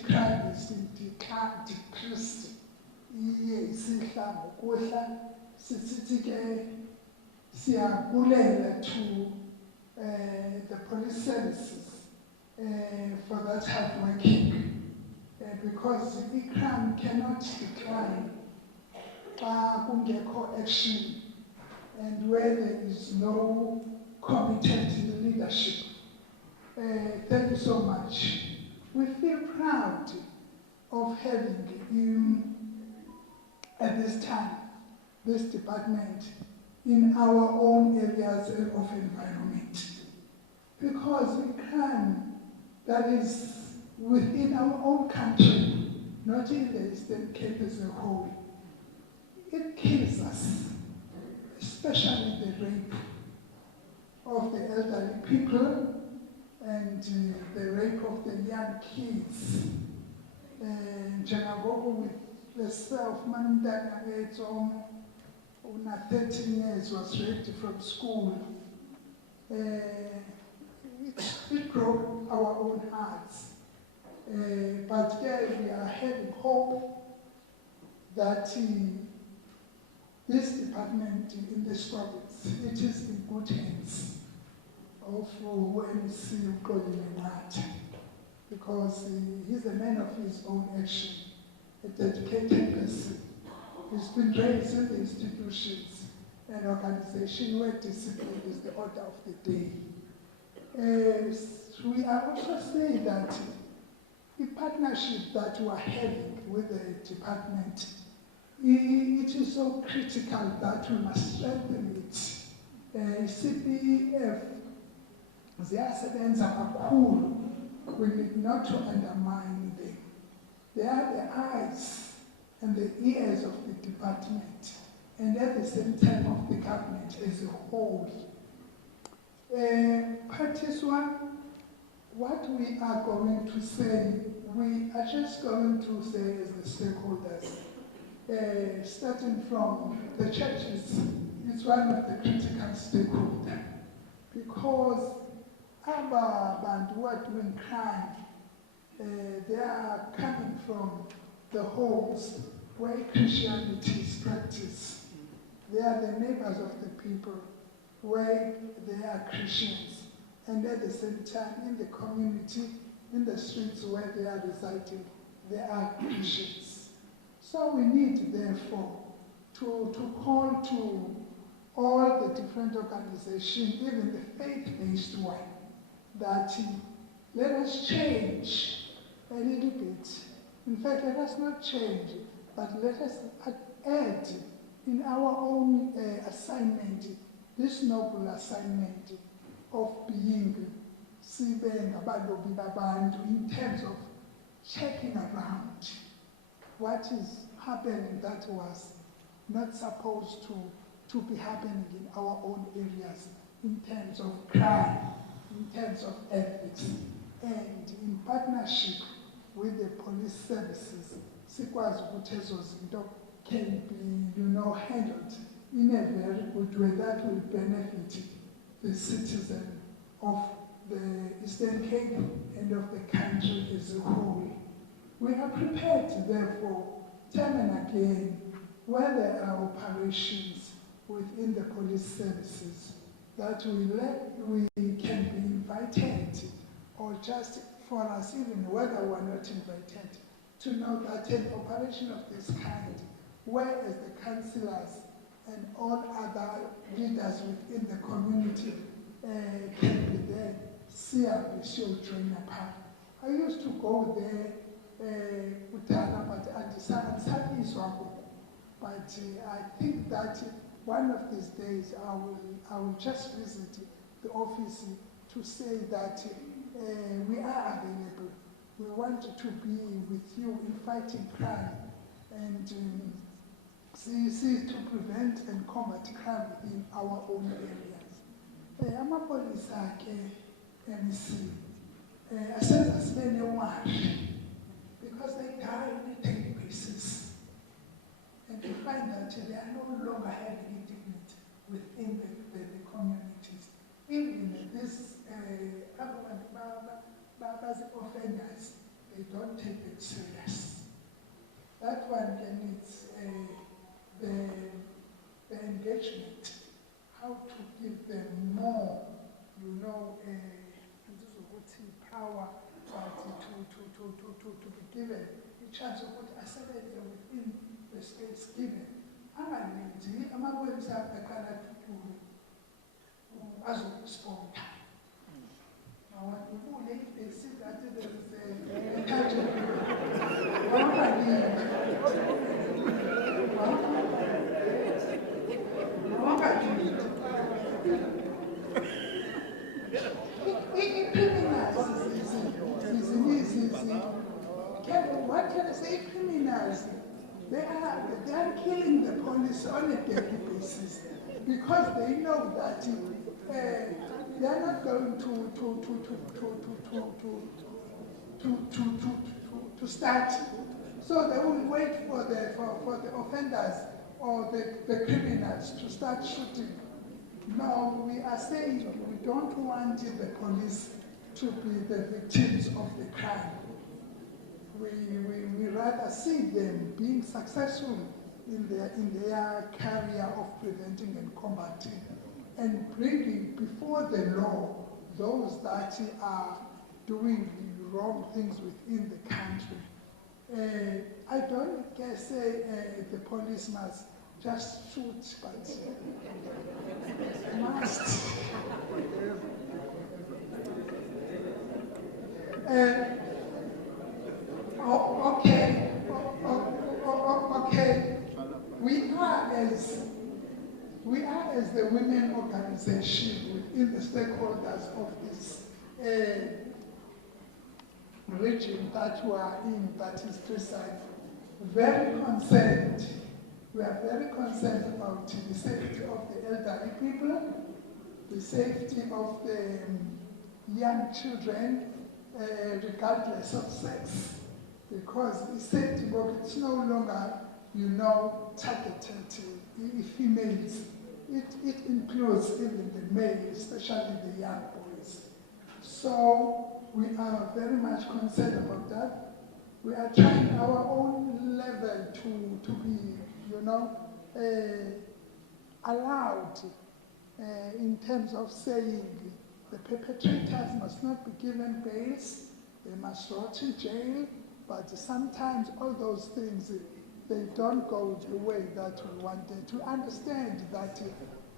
crime is decreased. To the police services for that hard working, because the crime cannot decline action, and where there is no competent leadership. Thank you so much. We feel proud of having at this time this department in our own areas of environment, because the crime that is within our own country, not in the Eastern Cape as a whole, it kills us, especially the rape of the elderly people and the rape of the young kids. With myself, Una 13 years was raped from school. It broke our own hearts. But there we are having hope that this department in this province, it is in good hands of MC Xolile Nqatha, because he's a man of his own action, a dedicated person. He's been raised in the institutions and organization where discipline is the order of the day. We are also saying that the partnership that we are having with the department, it is so critical that we must strengthen it. CPF, ziyasebenza kakhulu. We need not to undermine them. They are the eyes and the ears of the department, and at the same time of the government as a whole. Parties one, what we are going to say, we are just going to say as the stakeholders, starting from the churches, it's one of the critical stakeholders, because our band who are doing crime, they are coming from the homes where Christianity is practiced. They are the neighbors of the people where they are Christians, and at the same time in the community, in the streets where they are residing, they are Christians. So we need therefore to call to all the different organizations, even the faith-based one, that let us change a little bit. In fact, let us not change, but let us add in our own assignment, this noble assignment of being in terms of checking around what is happening that was not supposed to be happening in our own areas in terms of crime, in terms of ethics, and in partnership with the police services, sikwazi ukuthi ezo zinto can be, handled in a very good way that will benefit the citizen of the Eastern Cape and of the country as a whole. We are prepared, therefore, time and again, where there are operations within the police services, that we can be invited, or just for us, even whether we are not invited, to know that an operation of this kind, whereas the councillors and all other leaders within the community can be there, SABC join a part. I used to go there, but I think that one of these days I will just visit the office to say that we are available. We want to be with you in fighting crime and to prevent and combat crime within our own areas. Amapolisa MEC, asenza sibe newari, because they die on a daily basis, and they find that they are no longer having dignity within the communities. Even these offenders, they don't take it serious. That one needs the engagement, how to give them more, power, to be given a chance of what accelerates within the space given. I'm going to have the kind of as we respond. Now, if they see that there is a country, what can I say? Criminals, they are killing the police on a daily basis because they know that they are not going to start. So they will wait for the offenders or the criminals to start shooting. No, we are saying we don't want the police to be the victims of the crime. We rather see them being successful in their career of preventing and combating and bringing before the law those that are doing wrong things within the country. I don't say the police must just shoot, but must. Okay. We are as the women organization within the stakeholders of this region that we are in, that is Triside, very concerned. We are very concerned about the safety of the elderly people, the safety of the young children, regardless of sex, because the safety work, it's no longer, targeted females. It includes even the males, especially the young boys. So we are very much concerned about that. We are trying our own level to be, allowed in terms of saying the perpetrators must not be given bails, they must rot in jail, but sometimes all those things, they don't go the way that we wanted. To understand that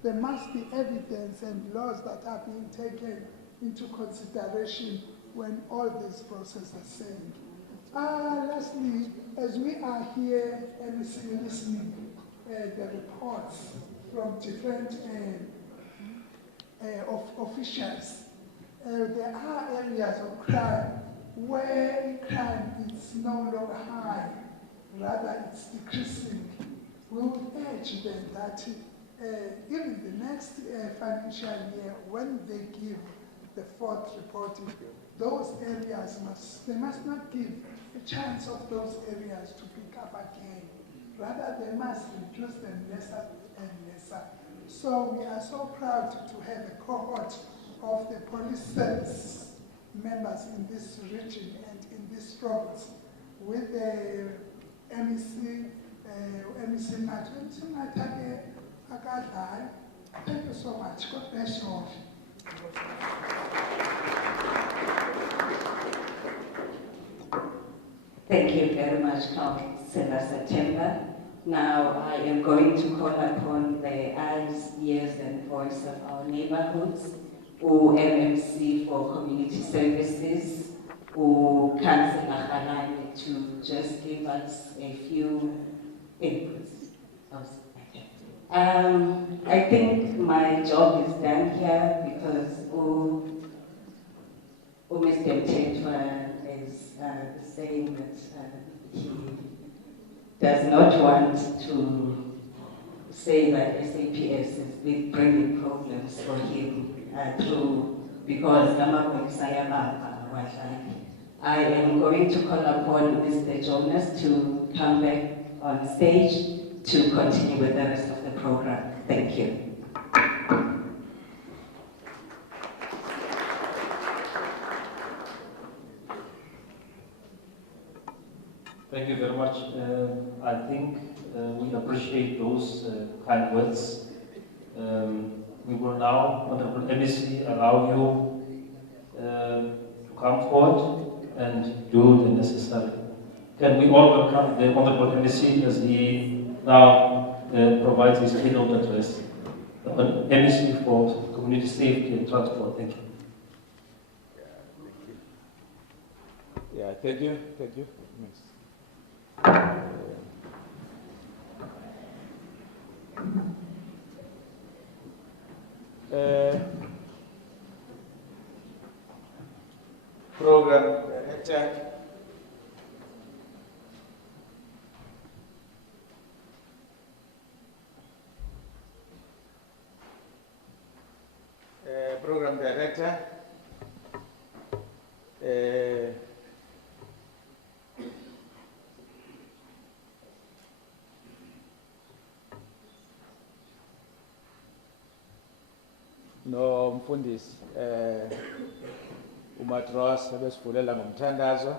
there must be evidence and laws that are being taken into consideration when all these processes are saying. Lastly, as we are here and listening the reports from different officials, there are areas of crime where crime is no longer high, rather it's decreasing. We would urge them that even the next financial year, when they give the fourth report, those areas must not give a chance of those areas to pick up again. Rather, they must reduce them lesser and lesser. So we are so proud to have a cohort of the police service members in this region and in this province with the MEC, Nqatha. Thank you so much. God bless you all. Thank you very much, Councillor September. Now I am going to call upon the eyes, ears and voice of our neighborhoods, or MMC for Community Services, or Councillor Xolile to just give us a few inputs. I think my job is done here because Mr. Nqatha is saying that he does not want to say that SAPS is bringing problems for him through, because I am going to call upon Mr. Jonas to come back on stage to continue with the rest of the program. Thank you. Thank you very much. I think we appreciate those kind words. We will now, Honorable MEC, allow you to come forward and do the necessary. Can we all welcome the Honorable MEC as he now provides his keynote address. The MEC for Community Safety and Transport. Thank you. Yeah, thank you. Thank you. Yes. Program Director, Program Director, no mfundisi umatros abesivulela ngomthandazo,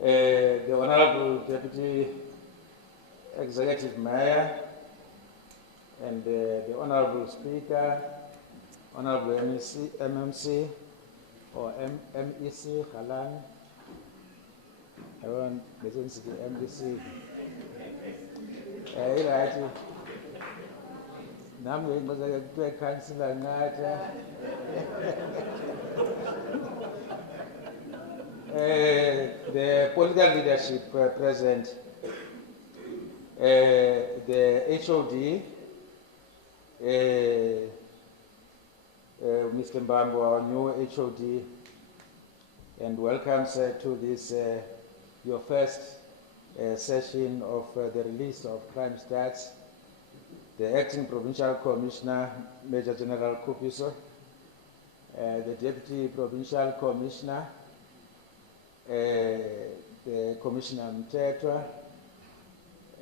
the Honorable Deputy Executive Mayor and the Honorable Speaker, Honorable MMC or MEC Xolile, I want the MEC. Right. Now I'm going to Councillor Nqatha. The political leadership present, the HOD, Mr. Mbambo, our new HOD, and welcome to this, your first session of the release of crime stats. The Acting Provincial Commissioner, Major General Kupiso, the Deputy Provincial Commissioner, the Commissioner Nqatha,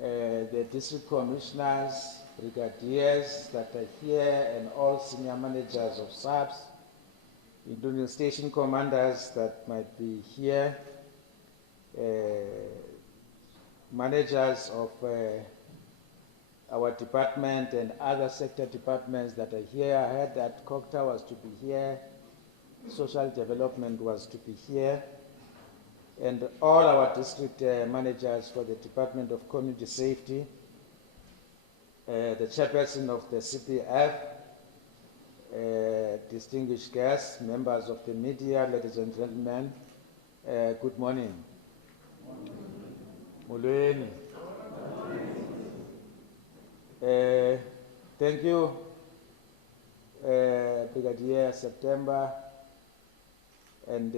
the District Commissioners, Brigadiers that are here, and all senior managers of SABC, including station commanders that might be here, managers of our department and other sector departments that are here. I heard that COCTA was to be here, social development was to be here, and all our district managers for the Department of Community Safety, the chairperson of the CPF, distinguished guests, members of the media, ladies and gentlemen, good morning. Molweni. Thank you, Brigadier September and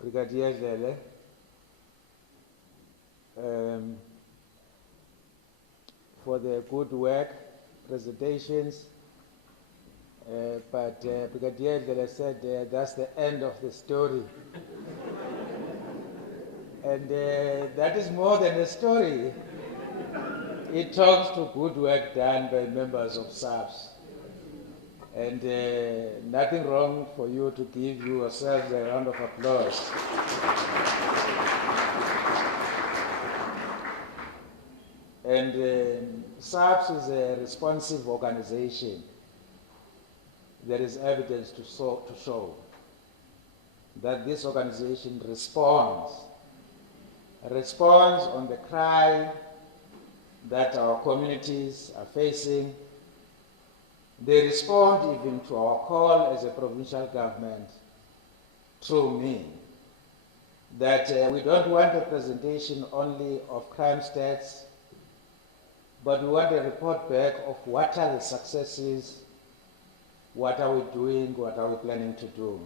Brigadier Xolile, for the good work, presentations, but Brigadier Xolile said that's the end of the story. And that is more than a story. It talks to good work done by members of SABC. And nothing wrong for you to give yourselves a round of applause. And SABC is a responsive organization. There is evidence to show that this organization responds on the cry that our communities are facing. They respond even to our call as a provincial government through me, that we don't want a presentation only of crime stats, but we want a report back of what are the successes, what are we doing, what are we planning to do.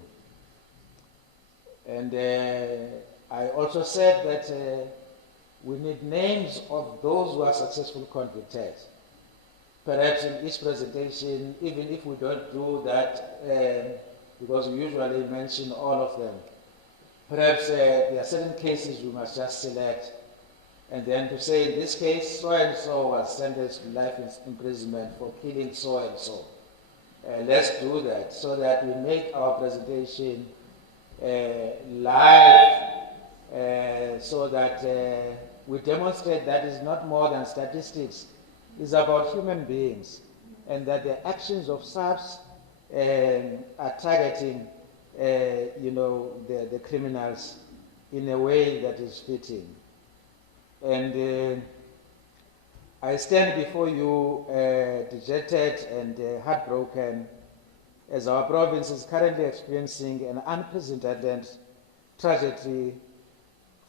And I also said that we need names of those who are successful convicted. Perhaps in each presentation, even if we don't do that, because we usually mention all of them, perhaps there are certain cases we must just select, and then to say, in this case, so-and-so was sentenced to life imprisonment for killing so-and-so. Let's do that, so that we make our presentation live, so that we demonstrate that it's not more than statistics. It's about human beings, and that the actions of SABC are targeting, the criminals in a way that is fitting. And I stand before you dejected and heartbroken, as our province is currently experiencing an unprecedented tragedy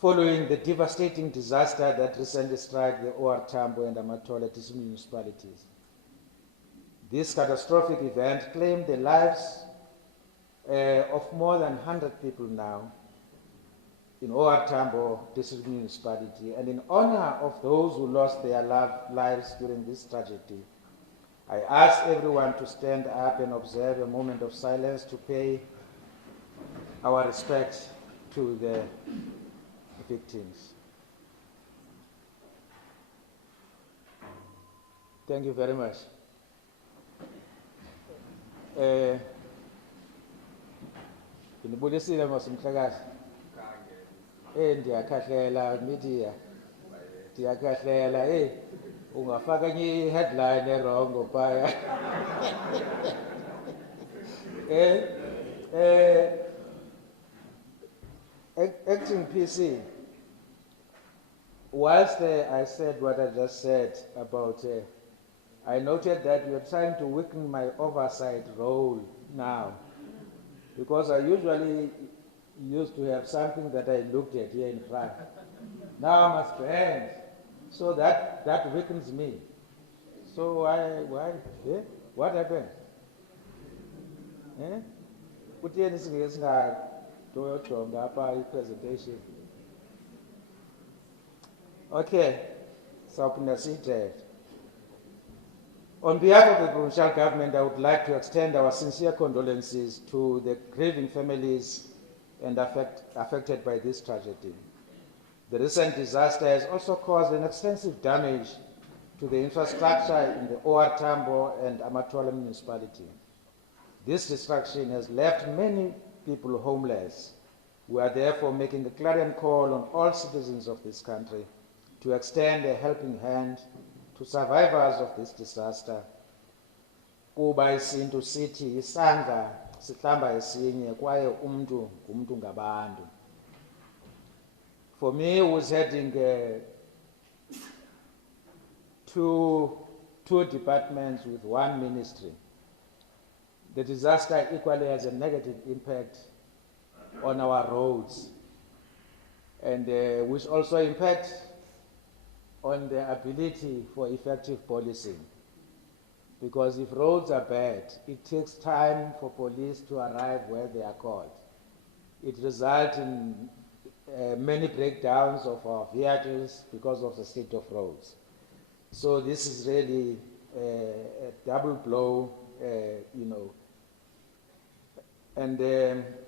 following the devastating disaster that recently struck the OR Tambo and Amatola district municipalities. This catastrophic event claimed the lives of more than 100 people now in OR Tambo district municipality, and in honor of those who lost their lives during this tragedy, I ask everyone to stand up and observe a moment of silence to pay our respect to the victims. Thank you very much. Ngibuyisile masimhlakazi. Ndiyakhahlela media. Ndiyakhahlela ungafaka nye headline wrong phaya. Acting PC, whilst I said what I just said about, I noted that you're trying to weaken my oversight role now, because I usually used to have something that I looked at here in front. Now I must bend, so that weakens me. So why? What happened? Presentation. Okay, so on behalf of the provincial government, I would like to extend our sincere condolences to the grieving families and affected by this tragedy. The recent disaster has also caused an extensive damage to the infrastructure in the OR Tambo and Amatola municipality. This destruction has left many people homeless. We are therefore making a clarion call on all citizens of this country to extend a helping hand to survivors of this disaster. Kuba isintu sithi isandla sihlamba esinye kwaye umuntu ngumuntu ngabantu. For me, who was heading two departments with one ministry. The disaster equally has a negative impact on our roads, and which also impacts on the ability for effective policing. Because if roads are bad, it takes time for police to arrive where they are called. It results in many breakdowns of our vehicles because of the state of roads. So this is really a double blow, you know. And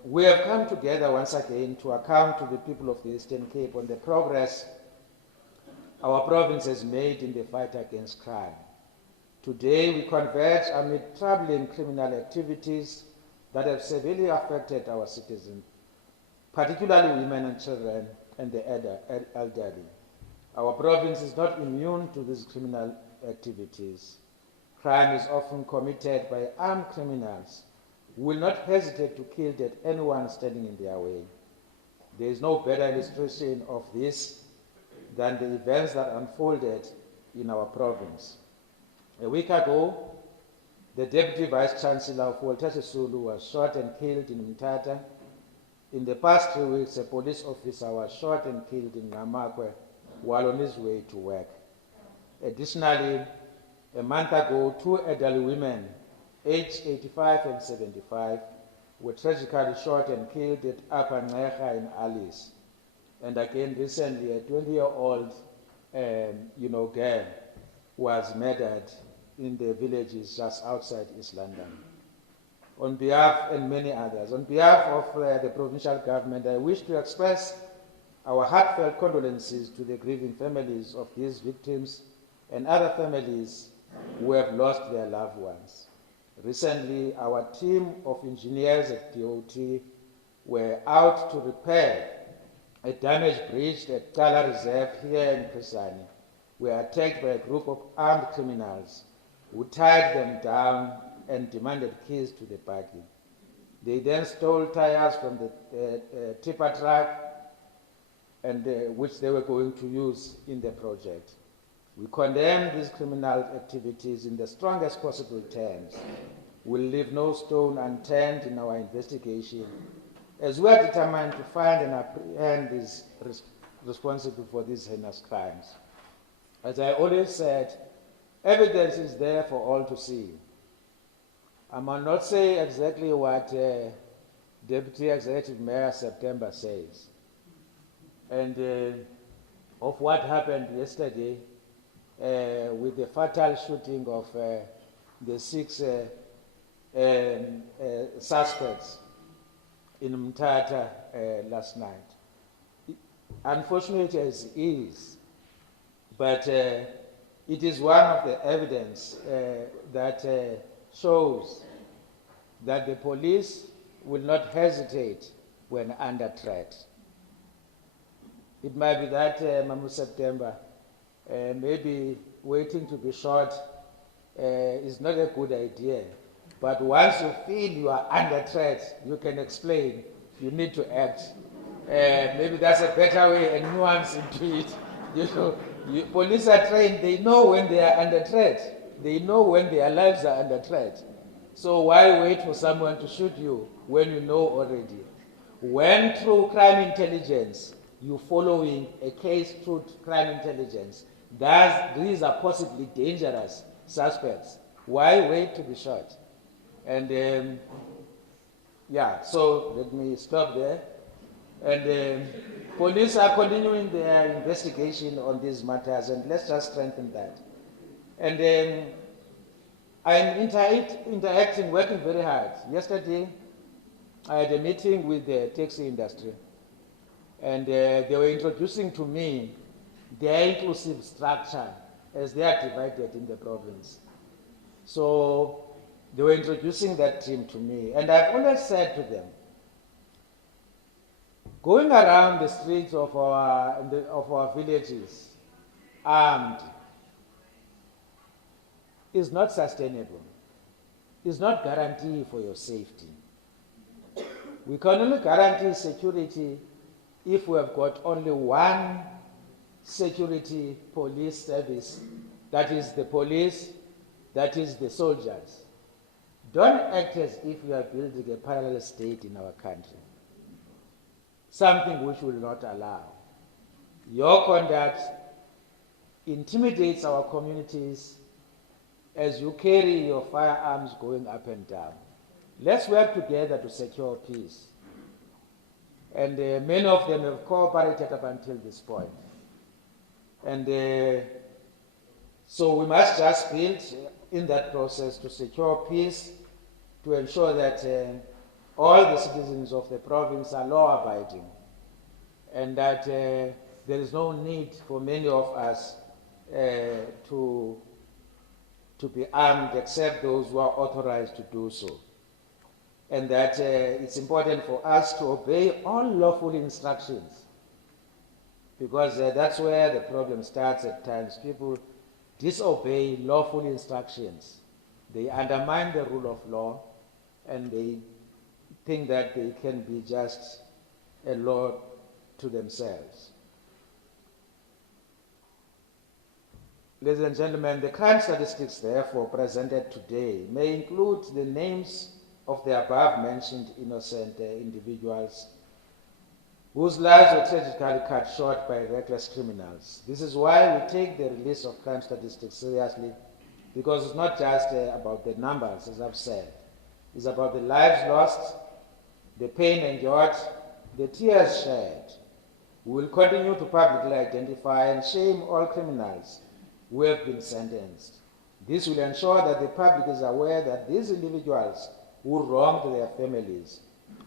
we have come together once again to account to the people of the Eastern Cape on the progress our province has made in the fight against crime. Today we converge amid troubling criminal activities that have severely affected our citizens, particularly women and children and the elderly. Our province is not immune to these criminal activities. Crime is often committed by armed criminals who will not hesitate to kill dead anyone standing in their way. There is no better illustration of this than the events that unfolded in our province. A week ago, the Deputy Vice Chancellor of Walter Sisulu was shot and killed in Nqatha. In the past 2 weeks, a police officer was shot and killed in Namakwe while on his way to work. Additionally, a month ago, 2 elderly women, aged 85 and 75, were tragically shot and killed at Upper Nqatha in Alice. And again, recently, a 20-year-old girl was murdered in the villages just outside East London. On behalf, and many others, on behalf of the provincial government, I wish to express our heartfelt condolences to the grieving families of these victims and other families who have lost their loved ones. Recently, our team of engineers at DOT were out to repair a damaged bridge at Kala Reserve here in Prisani. We were attacked by a group of armed criminals who tied them down and demanded keys to the buggy. They then stole tires from the tipper truck, and which they were going to use in the project. We condemn these criminal activities in the strongest possible terms. We'll leave no stone unturned in our investigation, as we are determined to find and apprehend these responsible for these heinous crimes. As I always said, evidence is there for all to see. I might not say exactly what Deputy Executive Mayor September says, and of what happened yesterday with the fatal shooting of the 6 suspects in Nqatha last night. Unfortunately as it is, but it is one of the evidence that shows that the police will not hesitate when under threat. It might be that Mamu September, maybe waiting to be shot is not a good idea. But once you feel you are under threat, you can explain, you need to act. Maybe that's a better way and nuance into it. You know, police are trained, they know when they are under threat. They know when their lives are under threat. So why wait for someone to shoot you when you know already? When through crime intelligence, you following a case through crime intelligence, these are possibly dangerous suspects. Why wait to be shot? And so let me stop there. And police are continuing their investigation on these matters, and let's just strengthen that. And I'm interacting, working very hard. Yesterday, I had a meeting with the taxi industry, and they were introducing to me their inclusive structure as they are divided in the province. So they were introducing that team to me, and I've always said to them, going around the streets of our villages armed is not sustainable. It's not guarantee for your safety. We can only guarantee security if we have got only one security police service that is the police, that is the soldiers. Don't act as if we are building a parallel state in our country, something which will not allow. Your conduct intimidates our communities as you carry your firearms going up and down. Let's work together to secure peace. And many of them have cooperated up until this point. And so we must just build in that process to secure peace, to ensure that all the citizens of the province are law-abiding, and that there is no need for many of us to be armed except those who are authorized to do so. And that it's important for us to obey all lawful instructions, because that's where the problem starts at times. People disobey lawful instructions. They undermine the rule of law, and they think that they can be just a law to themselves. Ladies and gentlemen, the crime statistics therefore presented today may include the names of the above-mentioned innocent individuals whose lives were tragically cut short by reckless criminals. This is why we take the release of crime statistics seriously, because it's not just about the numbers, as I've said. It's about the lives lost, the pain endured, the tears shed. We will continue to publicly identify and shame all criminals who have been sentenced. This will ensure that the public is aware that these individuals who wronged their families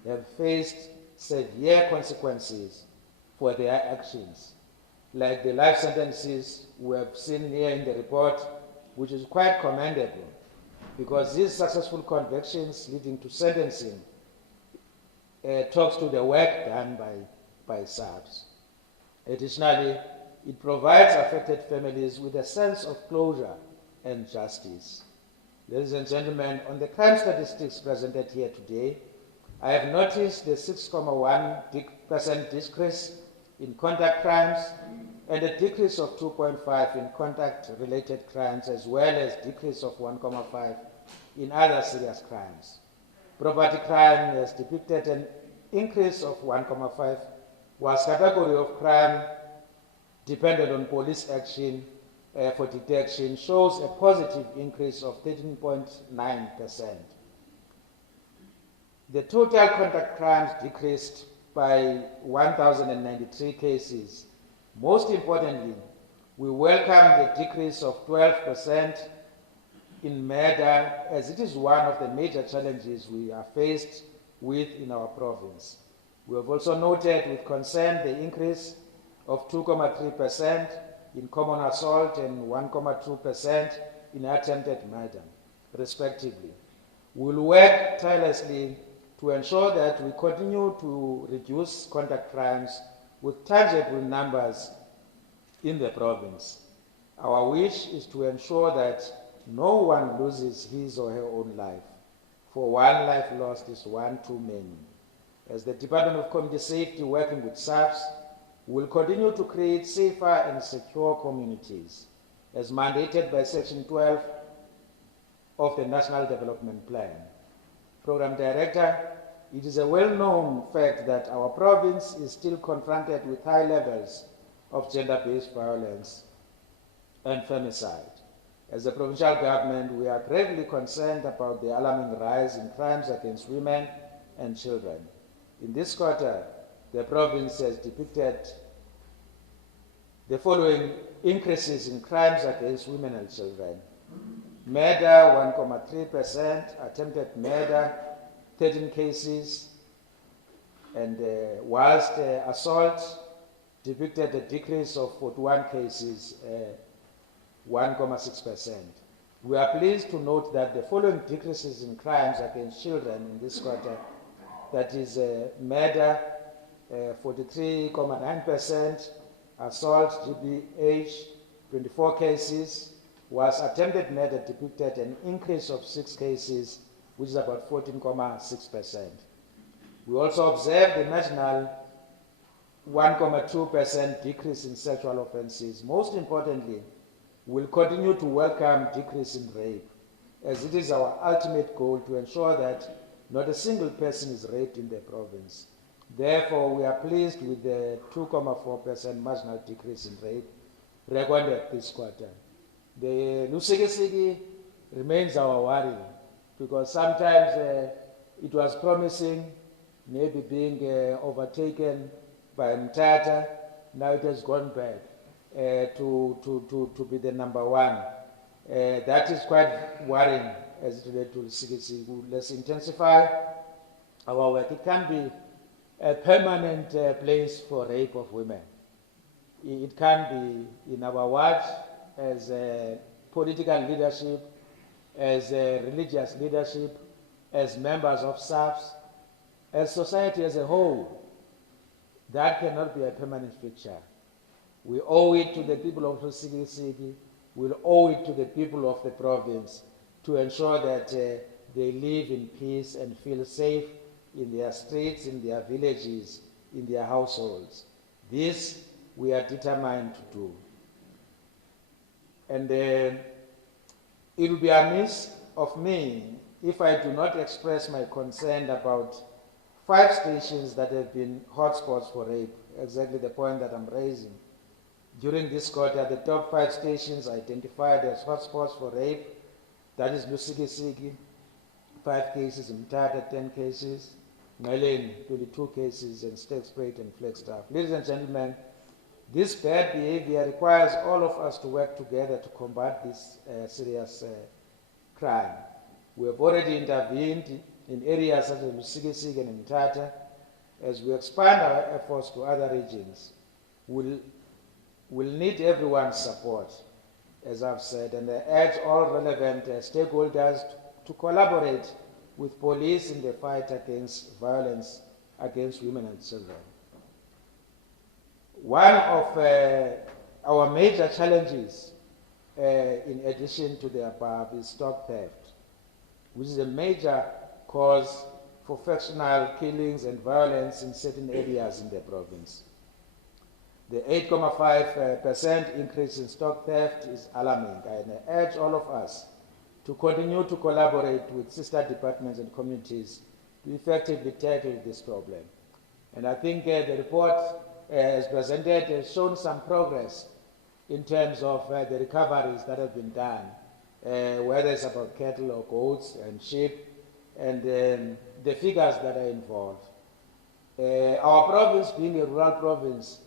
have faced severe consequences for their actions, like the life sentences we have seen here in the report, which is quite commendable, because these successful convictions leading to sentencing talks to the work done by SABC. Additionally, it provides affected families with a sense of closure and justice. Ladies and gentlemen, on the crime statistics presented here today, I have noticed the 6.1% decrease in contact crimes and a decrease of 2.5% in contact-related crimes, as well as decrease of 1.5% in other serious crimes. Property crime has depicted an increase of 1.5%, whilst category of crime dependent on police action for detection shows a positive increase of 13.9%. The total contact crimes decreased by 1,093 cases. Most importantly, we welcome the decrease of 12% in murder, as it is one of the major challenges we are faced with in our province. We have also noted with concern the increase of 2.3% in common assault and 1.2% in attempted murder, respectively. We will work tirelessly to ensure that we continue to reduce contact crimes with tangible numbers in the province. Our wish is to ensure that no one loses his or her own life, for one life lost is one too many. As the Department of Community Safety, working with SABC, we will continue to create safer and secure communities, as mandated by Section 12 of the National Development Plan. Program Director, it is a well-known fact that our province is still confronted with high levels of gender-based violence and femicide. As a provincial government, we are gravely concerned about the alarming rise in crimes against women and children. In this quarter, the province has depicted the following increases in crimes against women and children. Murder, 1.3%, attempted murder, 13 cases, and whilst assault depicted a decrease of 41 cases, 1.6%. We are pleased to note that the following decreases in crimes against children in this quarter, that is murder, 43.9%, assault, GBH, 24 cases, whilst attempted murder depicted an increase of 6 cases, which is about 14.6%. We also observed the marginal 1.2% decrease in sexual offenses. Most importantly, will continue to welcome decrease in rape, as it is our ultimate goal to ensure that not a single person is raped in the province. Therefore, we are pleased with the 2.4% marginal decrease in rape recorded this quarter. The Lusikisiki remains our worry, because sometimes it was promising, maybe being overtaken by Nqatha. Now it has gone back to be the number one. That is quite worrying as it relates to Lusikisiki. Let's intensify our work. It can be a permanent place for rape of women. It can be in our watch as political leadership, as religious leadership, as members of SABC, as society as a whole. That cannot be a permanent fixture. We owe it to the people of Lusikisiki, we owe it to the people of the province to ensure that they live in peace and feel safe in their streets, in their villages, in their households. This we are determined to do. And it will be amiss of me if I do not express my concern about 5 stations that have been hotspots for rape, exactly the point that I'm raising. During this quarter, the top 5 stations identified as hotspots for rape, that is Lusikisiki, 5 cases, Nqatha, 10 cases, Melin, 22 cases, and Stakespruit and Flagstaff. Ladies and gentlemen, this bad behavior requires all of us to work together to combat this serious crime. We have already intervened in areas such as Lusikisiki and Nqatha. As we expand our efforts to other regions, we'll need everyone's support, as I've said, and I urge all relevant stakeholders to collaborate with police in the fight against violence against women and children. One of our major challenges, in addition to the above, is stock theft, which is a major cause for factional killings and violence in certain areas in the province. The 8.5% increase in stock theft is alarming, and I urge all of us to continue to collaborate with sister departments and communities to effectively tackle this problem. And I think the report as presented has shown some progress in terms of the recoveries that have been done, whether it's about cattle or goats and sheep, and the figures that are involved. Our province being a rural province,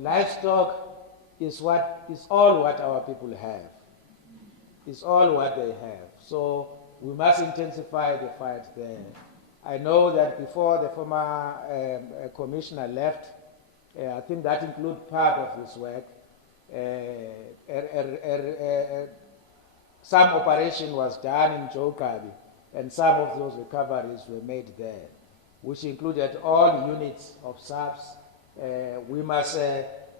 livestock is all what our people have. It's all what they have. So we must intensify the fight there. I know that before the former commissioner left, I think that includes part of his work. Some operation was done in Jokabi, and some of those recoveries were made there, which included all units of SABC. We must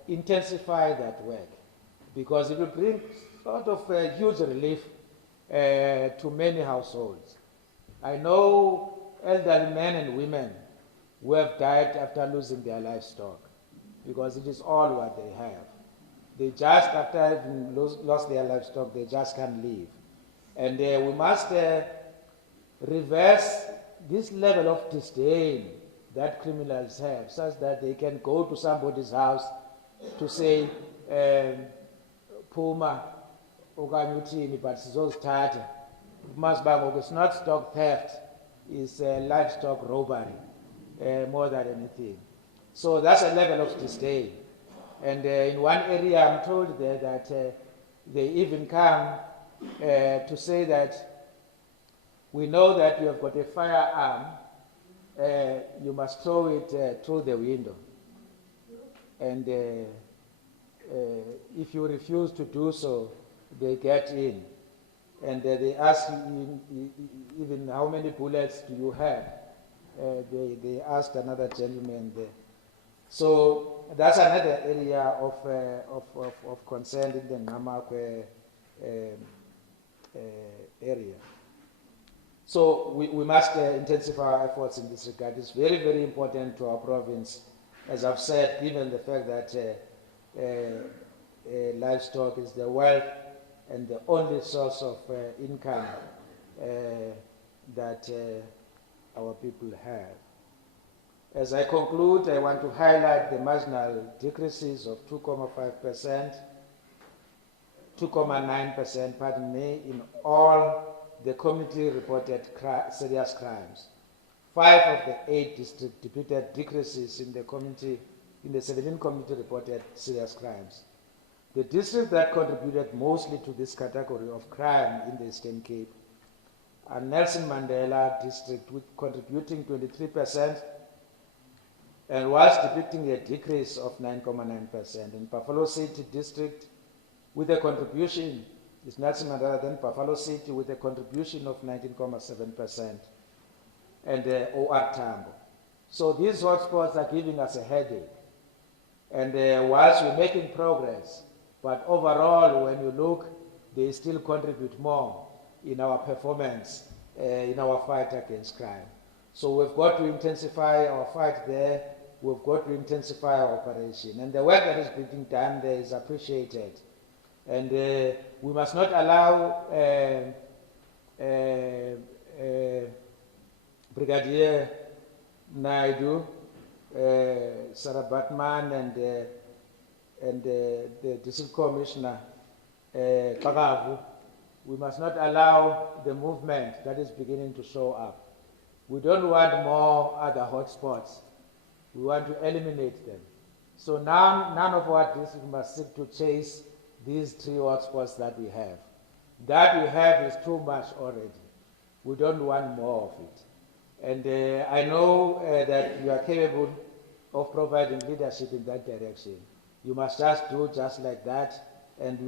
intensify that work, because it will bring sort of huge relief to many households. I know elderly men and women who have died after losing their livestock, because it is all what they have. They just, after having lost their livestock, they just can't live. And we must reverse this level of disdain that criminals have, such that they can go to somebody's house to say, Puma, Okanyutini, but Sizozithatha. It's not stock theft, it's livestock robbery, more than anything. So that's a level of disdain. And in one area, I'm told there that they even come to say that we know that you have got a firearm, you must throw it through the window. And if you refuse to do so, they get in. And they ask you even how many bullets do you have. They asked another gentleman there. So that's another area of concern in the Namakwe area. So we must intensify our efforts in this regard. It's very, very important to our province, as I've said, given the fact that livestock is the wealth and the only source of income that our people have. As I conclude, I want to highlight the marginal decreases of 2.5%, 2.9%, pardon me, in all the community-reported serious crimes. 5 of the 8 district-deputed decreases in the 17 community-reported serious crimes. The district that contributed mostly to this category of crime in the Eastern Cape are Nelson Mandela District, with contributing 23%, and whilst depicting a decrease of 9.9%. In Buffalo City District, with a contribution, is Nelson Mandela, then Buffalo City with a contribution of 19.7%, and OR Tambo. So these hotspots are giving us a headache. And whilst we're making progress, but overall, when you look, they still contribute more in our performance, in our fight against crime. So we've got to intensify our fight there. We've got to intensify our operation. And the work that is being done there is appreciated. And we must not allow Brigadier Naidu, Sarah Batman, and the District Commissioner Kagavu, we must not allow the movement that is beginning to show up. We don't want more other hotspots. We want to eliminate them. So now, none of our districts must seek to chase these 3 hotspots that we have. That we have is too much already. We don't want more of it. And I know that you are capable of providing leadership in that direction. You must just do just like that, and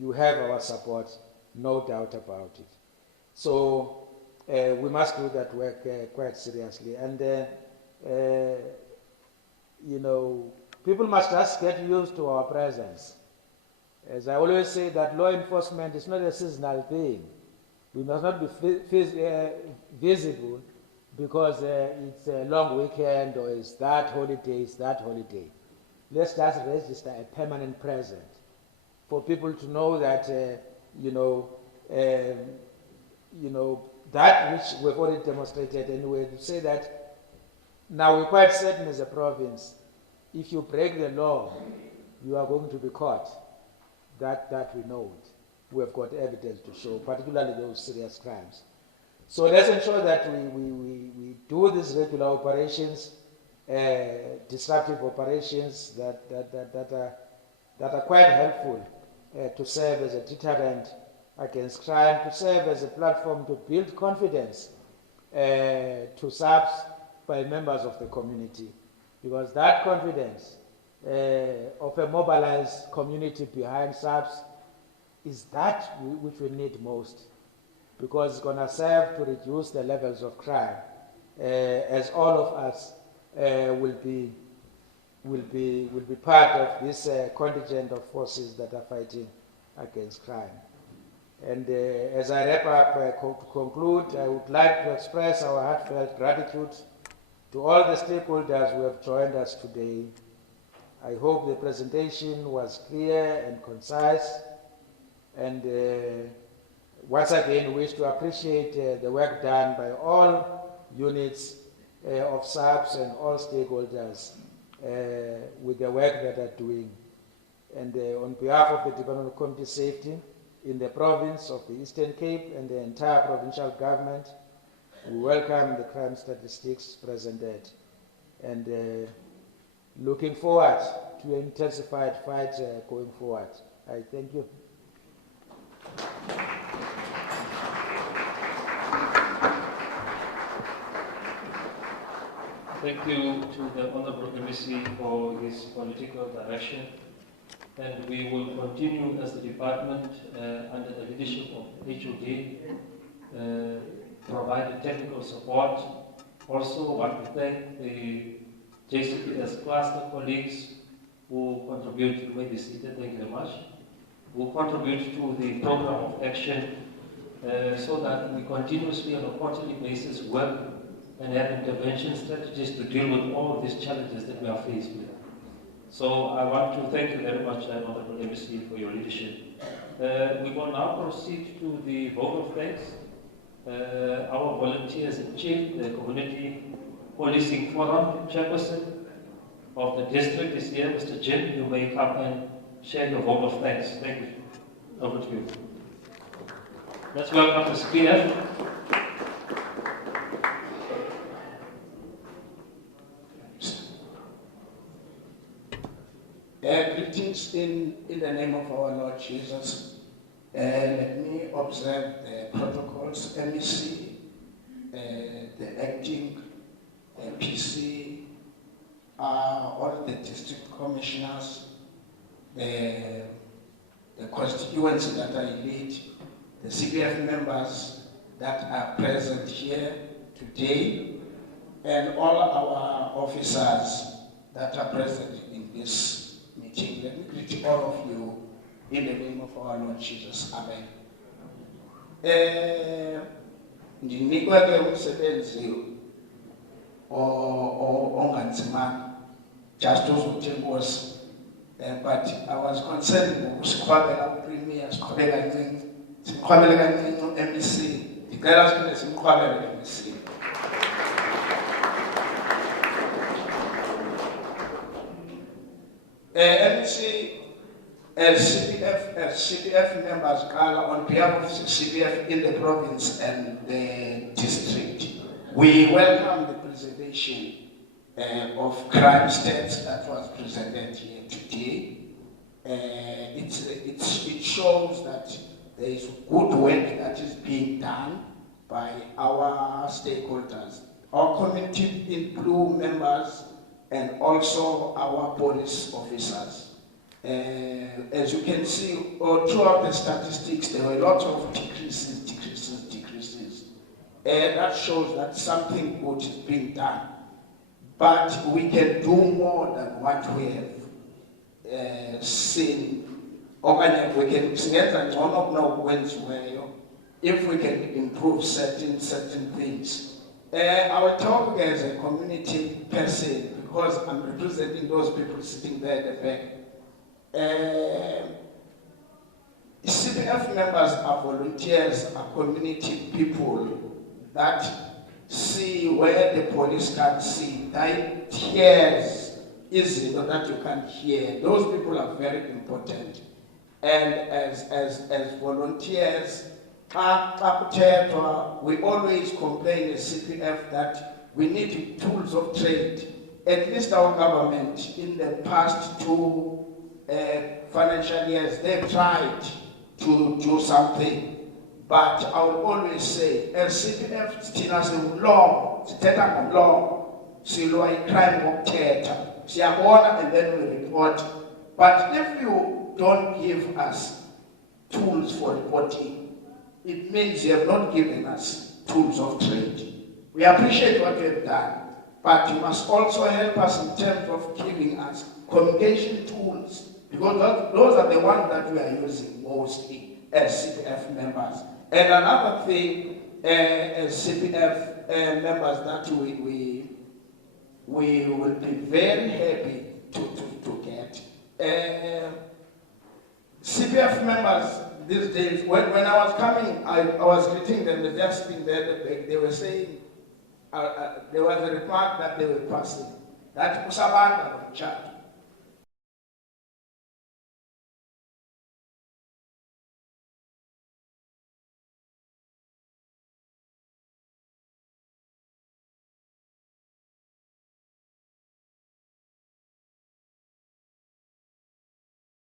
you have our support, no doubt about it. So we must do that work quite seriously. And you know, people must just get used to our presence. As I always say, that law enforcement is not a seasonal thing. We must not be visible because it's a long weekend or it's that holiday. Let's just register a permanent presence for people to know that, you know, that which we've already demonstrated anyway, to say that now we're quite certain as a province, if you break the law, you are going to be caught. That we know it. We have got evidence to show, particularly those serious crimes. So let's ensure that we do these regular operations, disruptive operations that are quite helpful to serve as a deterrent against crime, to serve as a platform to build confidence to SABS by members of the community. Because that confidence of a mobilized community behind SABS is that which we need most, because it's going to serve to reduce the levels of crime, as all of us will be part of this contingent of forces that are fighting against crime. And as I wrap up, to conclude, I would like to express our heartfelt gratitude to all the stakeholders who have joined us today. I hope the presentation was clear and concise, and once again wish to appreciate the work done by all units of SABS and all stakeholders with the work that are doing. And on behalf of the Department of Community Safety in the province of the Eastern Cape and the entire provincial government, we welcome the crime statistics presented, and looking forward to an intensified fight going forward. I thank you. Thank you to the Honorable MEC for his political direction, and we will continue as the department under the leadership of HOD, provide technical support. Also want to thank the JCPS cluster colleagues who contribute, you may be seated, thank you very much, who contribute to the program of action so that we continuously on a quarterly basis work and have intervention strategies to deal with all of these challenges that we are faced with. So I want to thank you very much, Honorable MEC, for your leadership. We will now proceed to the vote of thanks. Our volunteers in chief, the Community Policing Forum Chairperson of the district is here. Mr. Jim, you may come and share your vote of thanks. Thank you. Over to you. Let's welcome the speaker. Greetings in the name of our Lord Jesus. Let me observe the protocols, MEC, the acting PC, all the district commissioners, the constituency that I lead, the CBF members that are present here today, and all our officers that are present in this meeting. Let me greet all of you in the name of our Lord Jesus. Amen. Ndinikwa ke umsebenzi onganzimanga just uzothi inkosi, but I was concerned ngokusikhwabela uPremier, sikhwabele kancinci MEC. Ndicela siphinde simkhwabele MEC. MEC, CBF members, on behalf of the CBF in the province and the district, we welcome the presentation of crime stats that was presented here today. It shows that there is good work that is being done by our stakeholders. Our community include members and also our police officers. As you can see, throughout the statistics, there were lots of decreases. That shows that something good is being done. But we can do more than what we have seen. We can if we can improve certain things. I will talk as a community person because I'm representing those people sitting there at the back. CPF members are volunteers, are community people that see where the police can't see, that hears easily that you can't hear. Those people are very important. And as volunteers, we always complain as CPF that we need tools of trade. At least our government in the past 2 financial years, they've tried to do something. But I will always say, as CPF, silwa crime work and then we report. But if you don't give us tools for reporting, it means you have not given us tools of trade. We appreciate what you have done, but you must also help us in terms of giving us communication tools, because those are the ones that we are using mostly as CPF members. And another thing, as CPF members, that we will be very happy to get. CPF members these days, when I was coming, I was greeting them, they just been there, they were saying, there was a remark that they were passing, that Kusabanga Chat.